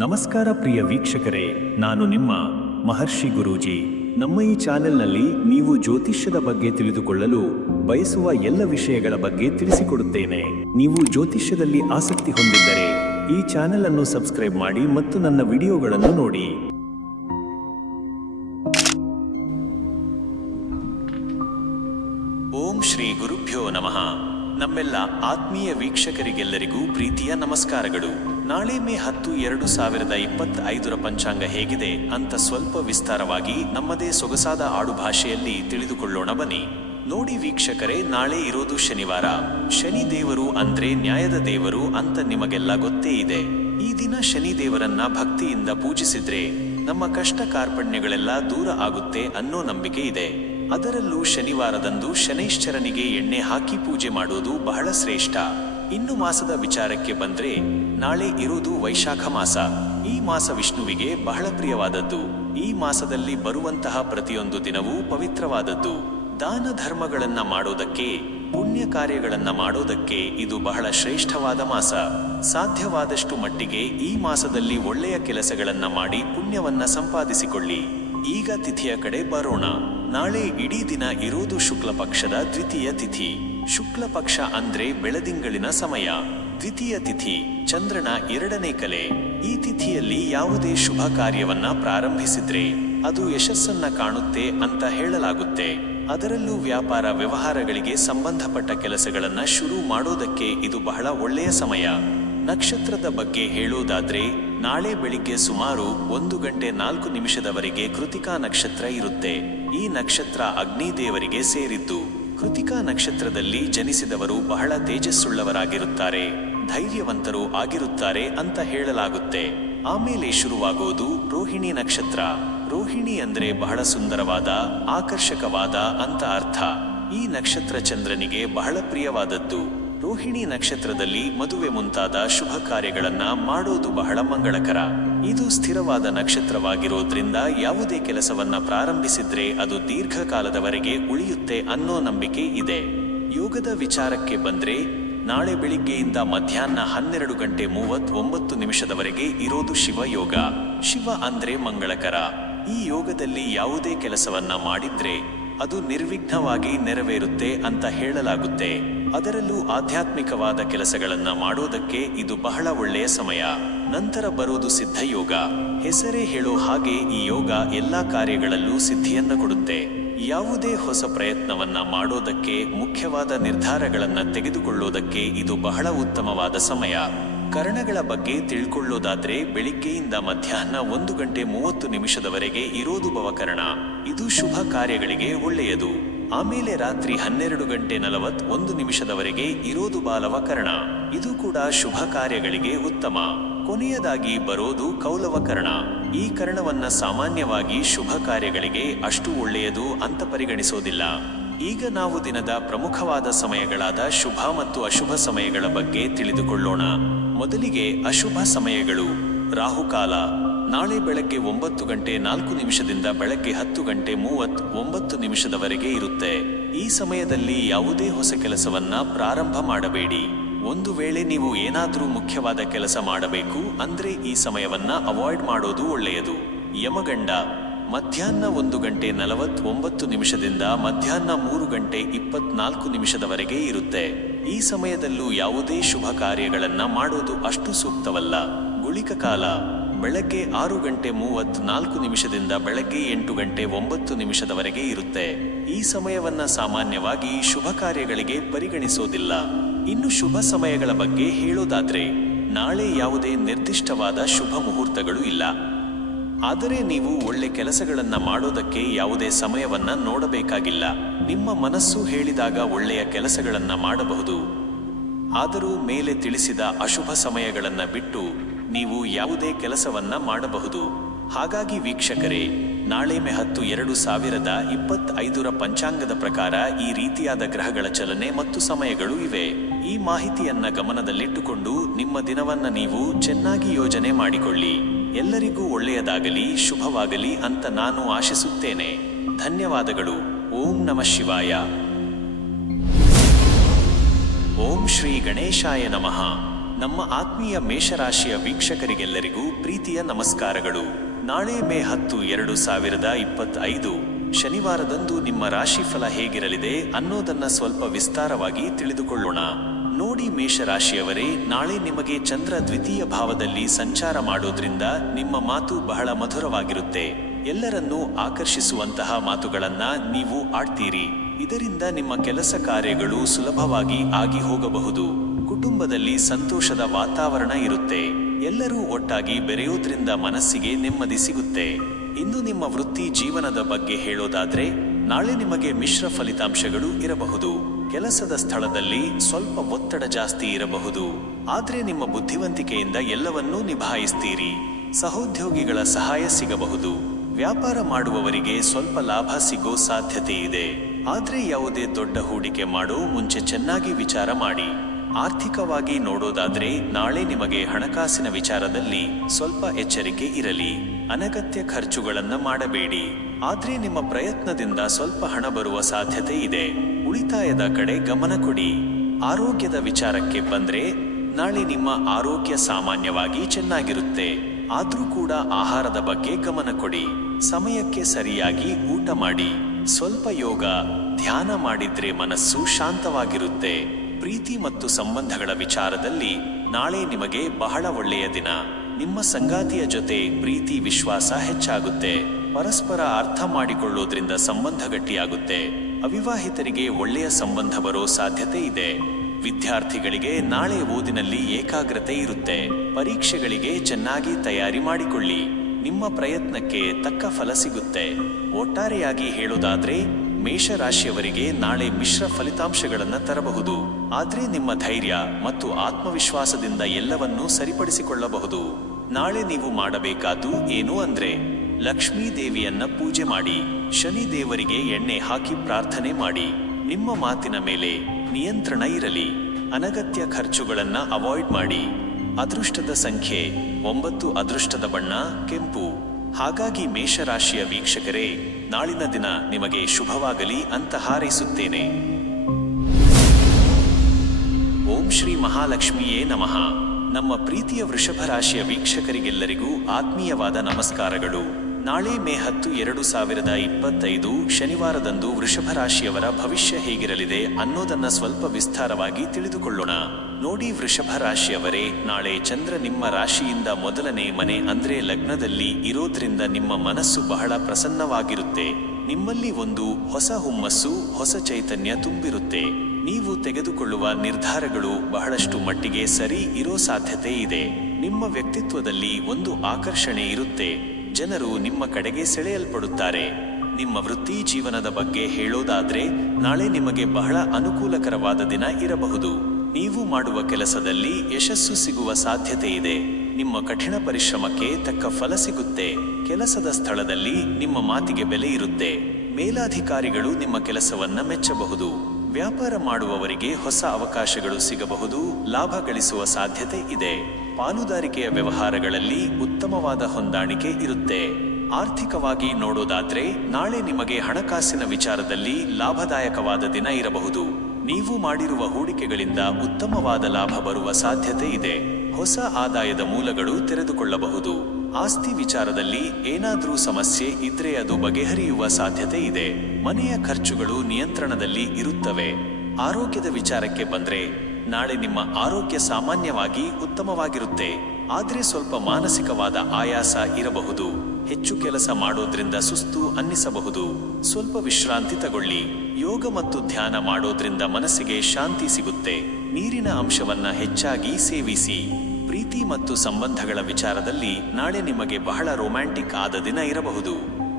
ನಮಸ್ಕಾರ ಪ್ರಿಯ ವೀಕ್ಷಕರೇ, ನಾನು ನಿಮ್ಮ ಮಹರ್ಷಿ ಗುರೂಜಿ. ನಮ್ಮ ಈ ಚಾನೆಲ್ನಲ್ಲಿ ನೀವು ಜ್ಯೋತಿಷ್ಯದ ಬಗ್ಗೆ ತಿಳಿದುಕೊಳ್ಳಲು ಬಯಸುವ ಎಲ್ಲ ವಿಷಯಗಳ ಬಗ್ಗೆ ತಿಳಿಸಿಕೊಡುತ್ತೇನೆ. ನೀವು ಜ್ಯೋತಿಷ್ಯದಲ್ಲಿ ಆಸಕ್ತಿ ಹೊಂದಿದ್ದರೆ ಈ ಚಾನೆಲ್ ಅನ್ನು ಸಬ್ಸ್ಕ್ರೈಬ್ ಮಾಡಿ ಮತ್ತು ನನ್ನ ವಿಡಿಯೋಗಳನ್ನು ನೋಡಿ. ಓಂ ಶ್ರೀ ಗುರುಭ್ಯೋ ನಮಃ. ನಮ್ಮೆಲ್ಲ ಆತ್ಮೀಯ ವೀಕ್ಷಕರಿಗೆಲ್ಲರಿಗೂ ಪ್ರೀತಿಯ ನಮಸ್ಕಾರಗಳು. ನಾಳೆ ಮೇ 10, 2025 ಪಂಚಾಂಗ ಹೇಗಿದೆ ಅಂತ ಸ್ವಲ್ಪ ವಿಸ್ತಾರವಾಗಿ ನಮ್ಮದೇ ಸೊಗಸಾದ ಆಡುಭಾಷೆಯಲ್ಲಿ ತಿಳಿದುಕೊಳ್ಳೋಣ ಬನ್ನಿ. ನೋಡಿ ವೀಕ್ಷಕರೇ, ನಾಳೆ ಇರೋದು ಶನಿವಾರ. ಶನಿ ದೇವರು ಅಂದ್ರೆ ನ್ಯಾಯದ ದೇವರು ಅಂತ ನಿಮಗೆಲ್ಲ ಗೊತ್ತೇ ಇದೆ. ಈ ದಿನ ಶನಿ ದೇವರನ್ನ ಭಕ್ತಿಯಿಂದ ಪೂಜಿಸಿದ್ರೆ ನಮ್ಮ ಕಷ್ಟ ಕಾರ್ಪಣ್ಯಗಳೆಲ್ಲ ದೂರ ಆಗುತ್ತೆ ಅನ್ನೋ ನಂಬಿಕೆ ಇದೆ. ಅದರಲ್ಲೂ ಶನಿವಾರದಂದು ಶನೈಶ್ಚರನಿಗೆ ಎಣ್ಣೆ ಹಾಕಿ ಪೂಜೆ ಮಾಡೋದು ಬಹಳ ಶ್ರೇಷ್ಠ. ಇನ್ನು ಮಾಸದ ವಿಚಾರಕ್ಕೆ ಬಂದ್ರೆ, ನಾಳೆ ಇರುವುದು ವೈಶಾಖ ಮಾಸ. ಈ ಮಾಸ ವಿಷ್ಣುವಿಗೆ ಬಹಳ ಪ್ರಿಯವಾದದ್ದು. ಈ ಮಾಸದಲ್ಲಿ ಬರುವಂತಹ ಪ್ರತಿಯೊಂದು ದಿನವೂ ಪವಿತ್ರವಾದದ್ದು. ದಾನ ಧರ್ಮಗಳನ್ನ ಮಾಡೋದಕ್ಕೆ, ಪುಣ್ಯ ಕಾರ್ಯಗಳನ್ನ ಮಾಡೋದಕ್ಕೆ ಇದು ಬಹಳ ಶ್ರೇಷ್ಠವಾದ ಮಾಸ. ಸಾಧ್ಯವಾದಷ್ಟು ಮಟ್ಟಿಗೆ ಈ ಮಾಸದಲ್ಲಿ ಒಳ್ಳೆಯ ಕೆಲಸಗಳನ್ನ ಮಾಡಿ ಪುಣ್ಯವನ್ನ ಸಂಪಾದಿಸಿಕೊಳ್ಳಿ. ಈಗ ತಿಥಿಯ ಕಡೆ ಬರೋಣ. ನಾಳೆ ಇಡೀ ದಿನ ಇರೋದು ಶುಕ್ಲ ಪಕ್ಷದ ದ್ವಿತೀಯ ತಿಥಿ. ಶುಕ್ಲ ಪಕ್ಷ ಅಂದ್ರೆ ಬೆಳದಿಂಗಳಿನ ಸಮಯ. ದ್ವಿತೀಯ ತಿಥಿ ಚಂದ್ರನ 2ನೇ ಕಲೆ. ಈ ತಿಥಿಯಲ್ಲಿ ಯಾವುದೇ ಶುಭ ಕಾರ್ಯವನ್ನ ಪ್ರಾರಂಭಿಸಿದ್ರೆ ಅದು ಯಶಸ್ಸನ್ನ ಕಾಣುತ್ತೆ ಅಂತ ಹೇಳಲಾಗುತ್ತೆ. ಅದರಲ್ಲೂ ವ್ಯಾಪಾರ ವ್ಯವಹಾರಗಳಿಗೆ ಸಂಬಂಧಪಟ್ಟ ಕೆಲಸಗಳನ್ನ ಶುರು ಮಾಡೋದಕ್ಕೆ ಇದು ಬಹಳ ಒಳ್ಳೆಯ ಸಮಯ. ನಕ್ಷತ್ರದ ಬಗ್ಗೆ ಹೇಳೋದಾದ್ರೆ, ನಾಳೆ ಬೆಳಿಗ್ಗೆ ಸುಮಾರು 1:04 ಕೃತಿಕಾ ನಕ್ಷತ್ರ ಇರುತ್ತೆ. ಈ ನಕ್ಷತ್ರ ಅಗ್ನಿ ದೇವರಿಗೆ ಸೇರಿದ್ದು. ಕೃತಿಕಾ ನಕ್ಷತ್ರದಲ್ಲಿ ಜನಿಸಿದವರು ಬಹಳ ತೇಜಸ್ಸುಳ್ಳವರಾಗಿರುತ್ತಾರೆ, ಧೈರ್ಯವಂತರು ಆಗಿರುತ್ತಾರೆ ಅಂತ ಹೇಳಲಾಗುತ್ತೆ. ಆಮೇಲೆ ಶುರುವಾಗೋದು ರೋಹಿಣಿ ನಕ್ಷತ್ರ. ರೋಹಿಣಿ ಅಂದ್ರೆ ಬಹಳ ಸುಂದರವಾದ, ಆಕರ್ಷಕವಾದ ಅಂತ ಅರ್ಥ. ಈ ನಕ್ಷತ್ರ ಚಂದ್ರನಿಗೆ ಬಹಳ ಪ್ರಿಯವಾದದ್ದು. ರೋಹಿಣಿ ನಕ್ಷತ್ರದಲ್ಲಿ ಮದುವೆ ಮುಂತಾದ ಶುಭ ಕಾರ್ಯಗಳನ್ನ ಮಾಡೋದು ಬಹಳ ಮಂಗಳಕರ. ಇದು ಸ್ಥಿರವಾದ ನಕ್ಷತ್ರವಾಗಿರೋದ್ರಿಂದ ಯಾವುದೇ ಕೆಲಸವನ್ನ ಪ್ರಾರಂಭಿಸಿದ್ರೆ ಅದು ದೀರ್ಘಕಾಲದವರೆಗೆ ಉಳಿಯುತ್ತೆ ಅನ್ನೋ ನಂಬಿಕೆ ಇದೆ. ಯೋಗದ ವಿಚಾರಕ್ಕೆ ಬಂದ್ರೆ, ನಾಳೆ ಬೆಳಿಗ್ಗೆಯಿಂದ ಮಧ್ಯಾಹ್ನ 12:39 ಇರೋದು ಶಿವ ಯೋಗ. ಶಿವ ಅಂದ್ರೆ ಮಂಗಳಕರ. ಈ ಯೋಗದಲ್ಲಿ ಯಾವುದೇ ಕೆಲಸವನ್ನ ಮಾಡಿದ್ರೆ ಅದು ನಿರ್ವಿಘ್ನವಾಗಿ ನೆರವೇರುತ್ತೆ ಅಂತ ಹೇಳಲಾಗುತ್ತೆ. ಅದರಲ್ಲೂ ಆಧ್ಯಾತ್ಮಿಕವಾದ ಕೆಲಸಗಳನ್ನ ಮಾಡೋದಕ್ಕೆ ಇದು ಬಹಳ ಒಳ್ಳೆಯ ಸಮಯ. ನಂತರ ಬರೋದು ಸಿದ್ಧಯೋಗ. ಹೆಸರೇ ಹೇಳೋ ಹಾಗೆ ಈ ಯೋಗ ಎಲ್ಲಾ ಕಾರ್ಯಗಳಲ್ಲೂ ಸಿದ್ಧಿಯನ್ನ ಕೊಡುತ್ತೆ. ಯಾವುದೇ ಹೊಸ ಪ್ರಯತ್ನವನ್ನ ಮಾಡೋದಕ್ಕೆ, ಮುಖ್ಯವಾದ ನಿರ್ಧಾರಗಳನ್ನ ತೆಗೆದುಕೊಳ್ಳೋದಕ್ಕೆ ಇದು ಬಹಳ ಉತ್ತಮವಾದ ಸಮಯ. ಕರಣಗಳ ಬಗ್ಗೆ ತಿಳ್ಕೊಳ್ಳೋದಾದ್ರೆ, ಬೆಳಿಗ್ಗೆಯಿಂದ ಮಧ್ಯಾಹ್ನ 1:30 ಇರೋದು ಭವಕರಣ. ಇದು ಶುಭ ಕಾರ್ಯಗಳಿಗೆ ಒಳ್ಳೆಯದು. ಆಮೇಲೆ ರಾತ್ರಿ 12:41 ಇರೋದು ಬಾಲವಕರಣ. ಇದು ಕೂಡ ಶುಭ ಕಾರ್ಯಗಳಿಗೆ ಉತ್ತಮ. ಕೊನೆಯದಾಗಿ ಬರೋದು ಕೌಲವಕರಣ. ಈ ಕರಣವನ್ನ ಸಾಮಾನ್ಯವಾಗಿ ಶುಭ ಕಾರ್ಯಗಳಿಗೆ ಅಷ್ಟು ಒಳ್ಳೆಯದು ಅಂತ ಪರಿಗಣಿಸೋದಿಲ್ಲ. ಈಗ ನಾವು ದಿನದ ಪ್ರಮುಖವಾದ ಸಮಯಗಳಾದ ಶುಭ ಮತ್ತು ಅಶುಭ ಸಮಯಗಳ ಬಗ್ಗೆ ತಿಳಿದುಕೊಳ್ಳೋಣ. ಮೊದಲಿಗೆ ಅಶುಭ ಸಮಯಗಳು. ರಾಹುಕಾಲ ನಾಳೆ ಬೆಳಗ್ಗೆ 9:04 ಬೆಳಗ್ಗೆ 10:39 ಇರುತ್ತೆ. ಈ ಸಮಯದಲ್ಲಿ ಯಾವುದೇ ಹೊಸ ಕೆಲಸವನ್ನ ಪ್ರಾರಂಭ ಮಾಡಬೇಡಿ. ಒಂದು ವೇಳೆ ನೀವು ಏನಾದರೂ ಮುಖ್ಯವಾದ ಕೆಲಸ ಮಾಡಬೇಕು ಅಂದ್ರೆ ಈ ಸಮಯವನ್ನ ಅವಾಯ್ಡ್ ಮಾಡೋದು ಒಳ್ಳೆಯದು. ಯಮಗಂಡ ಮಧ್ಯಾಹ್ನ 1:49 ಮಧ್ಯಾಹ್ನ 3:24 ಇರುತ್ತೆ. ಈ ಸಮಯದಲ್ಲೂ ಯಾವುದೇ ಶುಭ ಕಾರ್ಯಗಳನ್ನ ಮಾಡೋದು ಅಷ್ಟು ಸೂಕ್ತವಲ್ಲ. ಗುಳಿಕ ಕಾಲ ಬೆಳಗ್ಗೆ 6:34 ಬೆಳಗ್ಗೆ 8:09 ಇರುತ್ತೆ. ಈ ಸಮಯವನ್ನ ಸಾಮಾನ್ಯವಾಗಿ ಶುಭ ಕಾರ್ಯಗಳಿಗೆ ಪರಿಗಣಿಸೋದಿಲ್ಲ. ಇನ್ನು ಶುಭ ಸಮಯಗಳ ಬಗ್ಗೆ ಹೇಳೋದಾದ್ರೆ, ನಾಳೆ ಯಾವುದೇ ನಿರ್ದಿಷ್ಟವಾದ ಶುಭ ಮುಹೂರ್ತಗಳು ಇಲ್ಲ. ಆದರೆ ನೀವು ಒಳ್ಳೆ ಕೆಲಸಗಳನ್ನ ಮಾಡೋದಕ್ಕೆ ಯಾವುದೇ ಸಮಯವನ್ನ ನೋಡಬೇಕಾಗಿಲ್ಲ. ನಿಮ್ಮ ಮನಸ್ಸು ಹೇಳಿದಾಗ ಒಳ್ಳೆಯ ಕೆಲಸಗಳನ್ನ ಮಾಡಬಹುದು. ಆದರೂ ಮೇಲೆ ತಿಳಿಸಿದ ಅಶುಭ ಸಮಯಗಳನ್ನ ಬಿಟ್ಟು ನೀವು ಯಾವುದೇ ಕೆಲಸವನ್ನ ಮಾಡಬಹುದು. ಹಾಗಾಗಿ ವೀಕ್ಷಕರೇ, ನಾಳೆ ಮೇ 10, 2025 ಪಂಚಾಂಗದ ಪ್ರಕಾರ ಈ ರೀತಿಯಾದ ಗ್ರಹಗಳ ಚಲನೆ ಮತ್ತು ಸಮಯಗಳು ಇವೆ. ಈ ಮಾಹಿತಿಯನ್ನ ಗಮನದಲ್ಲಿಟ್ಟುಕೊಂಡು ನಿಮ್ಮ ದಿನವನ್ನ ನೀವು ಚೆನ್ನಾಗಿ ಯೋಜನೆ ಮಾಡಿಕೊಳ್ಳಿ. ಎಲ್ಲರಿಗೂ ಒಳ್ಳೆಯದಾಗಲಿ, ಶುಭವಾಗಲಿ ಅಂತ ನಾನು ಆಶಿಸುತ್ತೇನೆ. ಧನ್ಯವಾದಗಳು. ಓಂ ನಮಃ ಶಿವಾಯ. ಓಂ ಶ್ರೀ ಗಣೇಶಾಯ ನಮಃ. ನಮ್ಮ ಆತ್ಮೀಯ ಮೇಷರಾಶಿಯ ವೀಕ್ಷಕರಿಗೆಲ್ಲರಿಗೂ ಪ್ರೀತಿಯ ನಮಸ್ಕಾರಗಳು. ನಾಳೆ ಮೇ 10, 2025 ಶನಿವಾರದಂದು ನಿಮ್ಮ ರಾಶಿಫಲ ಹೇಗಿರಲಿದೆ ಅನ್ನೋದನ್ನ ಸ್ವಲ್ಪ ವಿಸ್ತಾರವಾಗಿ ತಿಳಿದುಕೊಳ್ಳೋಣ. ನೋಡಿ ಮೇಷರಾಶಿಯವರೇ, ನಾಳೆ ನಿಮಗೆ ಚಂದ್ರ ದ್ವಿತೀಯ ಭಾವದಲ್ಲಿ ಸಂಚಾರ ಮಾಡೋದ್ರಿಂದ ನಿಮ್ಮ ಮಾತು ಬಹಳ ಮಧುರವಾಗಿರುತ್ತೆ. ಎಲ್ಲರನ್ನೂ ಆಕರ್ಷಿಸುವಂತಹ ಮಾತುಗಳನ್ನ ನೀವು ಆಡ್ತೀರಿ. ಇದರಿಂದ ನಿಮ್ಮ ಕೆಲಸ ಕಾರ್ಯಗಳು ಸುಲಭವಾಗಿ ಆಗಿ ಹೋಗಬಹುದು. ಕುಟುಂಬದಲ್ಲಿ ಸಂತೋಷದ ವಾತಾವರಣ ಇರುತ್ತೆ. ಎಲ್ಲರೂ ಒಟ್ಟಾಗಿ ಬೆರೆಯೋದ್ರಿಂದ ಮನಸ್ಸಿಗೆ ನೆಮ್ಮದಿ ಸಿಗುತ್ತೆ. ಇನ್ನು ನಿಮ್ಮ ವೃತ್ತಿ ಜೀವನದ ಬಗ್ಗೆ ಹೇಳೋದಾದ್ರೆ, ನಾಳೆ ನಿಮಗೆ ಮಿಶ್ರ ಫಲಿತಾಂಶಗಳು ಇರಬಹುದು. ಕೆಲಸದ ಸ್ಥಳದಲ್ಲಿ ಸ್ವಲ್ಪ ಒತ್ತಡ ಜಾಸ್ತಿ ಇರಬಹುದು, ಆದ್ರೆ ನಿಮ್ಮ ಬುದ್ಧಿವಂತಿಕೆಯಿಂದ ಎಲ್ಲವನ್ನೂ ನಿಭಾಯಿಸ್ತೀರಿ. ಸಹೋದ್ಯೋಗಿಗಳ ಸಹಾಯ ಸಿಗಬಹುದು. ವ್ಯಾಪಾರ ಮಾಡುವವರಿಗೆ ಸ್ವಲ್ಪ ಲಾಭ ಸಿಗೋ ಸಾಧ್ಯತೆ ಇದೆ. ಆದ್ರೆ ಯಾವುದೇ ದೊಡ್ಡ ಹೂಡಿಕೆ ಮಾಡೋ ಮುಂಚೆ ಚೆನ್ನಾಗಿ ವಿಚಾರ ಮಾಡಿ. ಆರ್ಥಿಕವಾಗಿ ನೋಡೋದಾದ್ರೆ, ನಾಳೆ ನಿಮಗೆ ಹಣಕಾಸಿನ ವಿಚಾರದಲ್ಲಿ ಸ್ವಲ್ಪ ಎಚ್ಚರಿಕೆ ಇರಲಿ. ಅನಗತ್ಯ ಖರ್ಚುಗಳನ್ನ ಮಾಡಬೇಡಿ. ಆದ್ರೆ ನಿಮ್ಮ ಪ್ರಯತ್ನದಿಂದ ಸ್ವಲ್ಪ ಹಣ ಬರುವ ಸಾಧ್ಯತೆ ಇದೆ. ಉಳಿತಾಯದ ಕಡೆ ಗಮನ ಕೊಡಿ. ಆರೋಗ್ಯದ ವಿಚಾರಕ್ಕೆ ಬಂದ್ರೆ, ನಾಳೆ ನಿಮ್ಮ ಆರೋಗ್ಯ ಸಾಮಾನ್ಯವಾಗಿ ಚೆನ್ನಾಗಿರುತ್ತೆ. ಆದ್ರೂ ಕೂಡ ಆಹಾರದ ಬಗ್ಗೆ ಗಮನ ಕೊಡಿ. ಸಮಯಕ್ಕೆ ಸರಿಯಾಗಿ ಊಟ ಮಾಡಿ. ಸ್ವಲ್ಪ ಯೋಗ, ಧ್ಯಾನ ಮಾಡಿದ್ರೆ ಮನಸ್ಸು ಶಾಂತವಾಗಿರುತ್ತೆ. ಪ್ರೀತಿ ಮತ್ತು ಸಂಬಂಧಗಳ ವಿಚಾರದಲ್ಲಿ ನಾಳೆ ನಿಮಗೆ ಬಹಳ ಒಳ್ಳೆಯ ದಿನ. ನಿಮ್ಮ ಸಂಗಾತಿಯ ಜೊತೆ ಪ್ರೀತಿ ವಿಶ್ವಾಸ ಹೆಚ್ಚಾಗುತ್ತೆ. ಪರಸ್ಪರ ಅರ್ಥ ಮಾಡಿಕೊಳ್ಳೋದ್ರಿಂದ ಸಂಬಂಧ ಗಟ್ಟಿಯಾಗುತ್ತೆ. ಅವಿವಾಹಿತರಿಗೆ ಒಳ್ಳೆಯ ಸಂಬಂಧ ಬರೋ ಸಾಧ್ಯತೆ ಇದೆ. ವಿದ್ಯಾರ್ಥಿಗಳಿಗೆ ನಾಳೆ ಓದಿನಲ್ಲಿ ಏಕಾಗ್ರತೆ ಇರುತ್ತೆ. ಪರೀಕ್ಷೆಗಳಿಗೆ ಚೆನ್ನಾಗಿ ತಯಾರಿ ಮಾಡಿಕೊಳ್ಳಿ. ನಿಮ್ಮ ಪ್ರಯತ್ನಕ್ಕೆ ತಕ್ಕ ಫಲ ಸಿಗುತ್ತೆ. ಒಟ್ಟಾರೆಯಾಗಿ ಹೇಳೋದಾದ್ರೆ, ಮೇಷರಾಶಿಯವರಿಗೆ ನಾಳೆ ಮಿಶ್ರ ಫಲಿತಾಂಶಗಳನ್ನು ತರಬಹುದು. ಆದ್ರೆ ನಿಮ್ಮ ಧೈರ್ಯ ಮತ್ತು ಆತ್ಮವಿಶ್ವಾಸದಿಂದ ಎಲ್ಲವನ್ನೂ ಸರಿಪಡಿಸಿಕೊಳ್ಳಬಹುದು. ನಾಳೆ ನೀವು ಮಾಡಬೇಕಾದ್ದು ಏನು ಅಂದ್ರೆ, ಲಕ್ಷ್ಮೀ ದೇವಿಯನ್ನ ಪೂಜೆ ಮಾಡಿ. ಶನಿ ದೇವರಿಗೆ ಎಣ್ಣೆ ಹಾಕಿ ಪ್ರಾರ್ಥನೆ ಮಾಡಿ. ನಿಮ್ಮ ಮಾತಿನ ಮೇಲೆ ನಿಯಂತ್ರಣ ಇರಲಿ. ಅನಗತ್ಯ ಖರ್ಚುಗಳನ್ನ ಅವಾಯ್ಡ್ ಮಾಡಿ. ಅದೃಷ್ಟದ ಸಂಖ್ಯೆ 9, ಅದೃಷ್ಟದ ಬಣ್ಣ ಕೆಂಪು. ಹಾಗಾಗಿ ಮೇಷರಾಶಿಯ ವೀಕ್ಷಕರೇ, ನಾಳಿನ ದಿನ ನಿಮಗೆ ಶುಭವಾಗಲಿ ಅಂತ ಹಾರೈಸುತ್ತೇನೆ. ಓಂ ಶ್ರೀ ಮಹಾಲಕ್ಷ್ಮಿಯೇ ನಮಃ. ನಮ್ಮ ಪ್ರೀತಿಯ ವೃಷಭ ರಾಶಿಯ ವೀಕ್ಷಕರಿಗೆಲ್ಲರಿಗೂ ಆತ್ಮೀಯವಾದ ನಮಸ್ಕಾರಗಳು. ನಾಳೆ ಮೇ 10, 2025 ಶನಿವಾರದಂದು ವೃಷಭ ರಾಶಿಯವರ ಭವಿಷ್ಯ ಹೇಗಿರಲಿದೆ ಅನ್ನೋದನ್ನ ಸ್ವಲ್ಪ ವಿಸ್ತಾರವಾಗಿ ತಿಳಿದುಕೊಳ್ಳೋಣ. ನೋಡಿ ವೃಷಭ ರಾಶಿಯವರೇ, ನಾಳೆ ಚಂದ್ರ ನಿಮ್ಮ ರಾಶಿಯಿಂದ ಮೊದಲನೇ ಮನೆ ಅಂದ್ರೆ ಲಗ್ನದಲ್ಲಿ ಇರೋದ್ರಿಂದ ನಿಮ್ಮ ಮನಸ್ಸು ಬಹಳ ಪ್ರಸನ್ನವಾಗಿರುತ್ತೆ. ನಿಮ್ಮಲ್ಲಿ ಒಂದು ಹೊಸ ಹುಮ್ಮಸ್ಸು, ಹೊಸ ಚೈತನ್ಯ ತುಂಬಿರುತ್ತೆ. ನೀವು ತೆಗೆದುಕೊಳ್ಳುವ ನಿರ್ಧಾರಗಳು ಬಹಳಷ್ಟು ಮಟ್ಟಿಗೆ ಸರಿ ಇರೋ ಸಾಧ್ಯತೆ ಇದೆ. ನಿಮ್ಮ ವ್ಯಕ್ತಿತ್ವದಲ್ಲಿ ಒಂದು ಆಕರ್ಷಣೆ ಇರುತ್ತೆ. ಜನರು ನಿಮ್ಮ ಕಡೆಗೆ ಸೆಳೆಯಲ್ಪಡುತ್ತಾರೆ. ನಿಮ್ಮ ವೃತ್ತಿ ಜೀವನದ ಬಗ್ಗೆ ಹೇಳೋದಾದ್ರೆ, ನಾಳೆ ನಿಮಗೆ ಬಹಳ ಅನುಕೂಲಕರವಾದ ದಿನ ಇರಬಹುದು. ನೀವು ಮಾಡುವ ಕೆಲಸದಲ್ಲಿ ಯಶಸ್ಸು ಸಿಗುವ ಸಾಧ್ಯತೆ ಇದೆ. ನಿಮ್ಮ ಕಠಿಣ ಪರಿಶ್ರಮಕ್ಕೆ ತಕ್ಕ ಫಲ ಸಿಗುತ್ತೆ. ಕೆಲಸದ ಸ್ಥಳದಲ್ಲಿ ನಿಮ್ಮ ಮಾತಿಗೆ ಬೆಲೆ ಇರುತ್ತೆ. ಮೇಲಾಧಿಕಾರಿಗಳು ನಿಮ್ಮ ಕೆಲಸವನ್ನ ಮೆಚ್ಚಬಹುದು. ವ್ಯಾಪಾರ ಮಾಡುವವರಿಗೆ ಹೊಸ ಅವಕಾಶಗಳು ಸಿಗಬಹುದು. ಲಾಭ ಗಳಿಸುವ ಸಾಧ್ಯತೆ ಇದೆ. ಪಾಲುದಾರಿಕೆಯ ವ್ಯವಹಾರಗಳಲ್ಲಿ ಉತ್ತಮವಾದ ಹೊಂದಾಣಿಕೆ ಇರುತ್ತೆ. ಆರ್ಥಿಕವಾಗಿ ನೋಡೋದಾದ್ರೆ, ನಾಳೆ ನಿಮಗೆ ಹಣಕಾಸಿನ ವಿಚಾರದಲ್ಲಿ ಲಾಭದಾಯಕವಾದ ದಿನ ಇರಬಹುದು. ನೀವು ಮಾಡಿರುವ ಹೂಡಿಕೆಗಳಿಂದ ಉತ್ತಮವಾದ ಲಾಭ ಬರುವ ಸಾಧ್ಯತೆ ಇದೆ. ಹೊಸ ಆದಾಯದ ಮೂಲಗಳು ತೆರೆದುಕೊಳ್ಳಬಹುದು. ಆಸ್ತಿ ವಿಚಾರದಲ್ಲಿ ಏನಾದ್ರೂ ಸಮಸ್ಯೆ ಇದ್ರೆ ಅದು ಬಗೆಹರಿಯುವ ಸಾಧ್ಯತೆ ಇದೆ. ಮನೆಯ ಖರ್ಚುಗಳು ನಿಯಂತ್ರಣದಲ್ಲಿ ಇರುತ್ತವೆ. ಆರೋಗ್ಯದ ವಿಚಾರಕ್ಕೆ ಬಂದ್ರೆ, ನಾಳೆ ನಿಮ್ಮ ಆರೋಗ್ಯ ಸಾಮಾನ್ಯವಾಗಿ ಉತ್ತಮವಾಗಿರುತ್ತೆ. ಆದ್ರೆ ಸ್ವಲ್ಪ ಮಾನಸಿಕವಾದ ಆಯಾಸ ಇರಬಹುದು. ಹೆಚ್ಚು ಕೆಲಸ ಮಾಡೋದ್ರಿಂದ ಸುಸ್ತು ಅನ್ನಿಸಬಹುದು. ಸ್ವಲ್ಪ ವಿಶ್ರಾಂತಿ ತಗೊಳ್ಳಿ. ಯೋಗ ಮತ್ತು ಧ್ಯಾನ ಮಾಡೋದ್ರಿಂದ ಮನಸ್ಸಿಗೆ ಶಾಂತಿ ಸಿಗುತ್ತೆ. ನೀರಿನ ಅಂಶವನ್ನ ಹೆಚ್ಚಾಗಿ ಸೇವಿಸಿ. ಪ್ರೀತಿ ಮತ್ತು ಸಂಬಂಧಗಳ ವಿಚಾರದಲ್ಲಿ ನಾಳೆ ನಿಮಗೆ ಬಹಳ ರೊಮ್ಯಾಂಟಿಕ್ ಆದ ದಿನ ಇರಬಹುದು.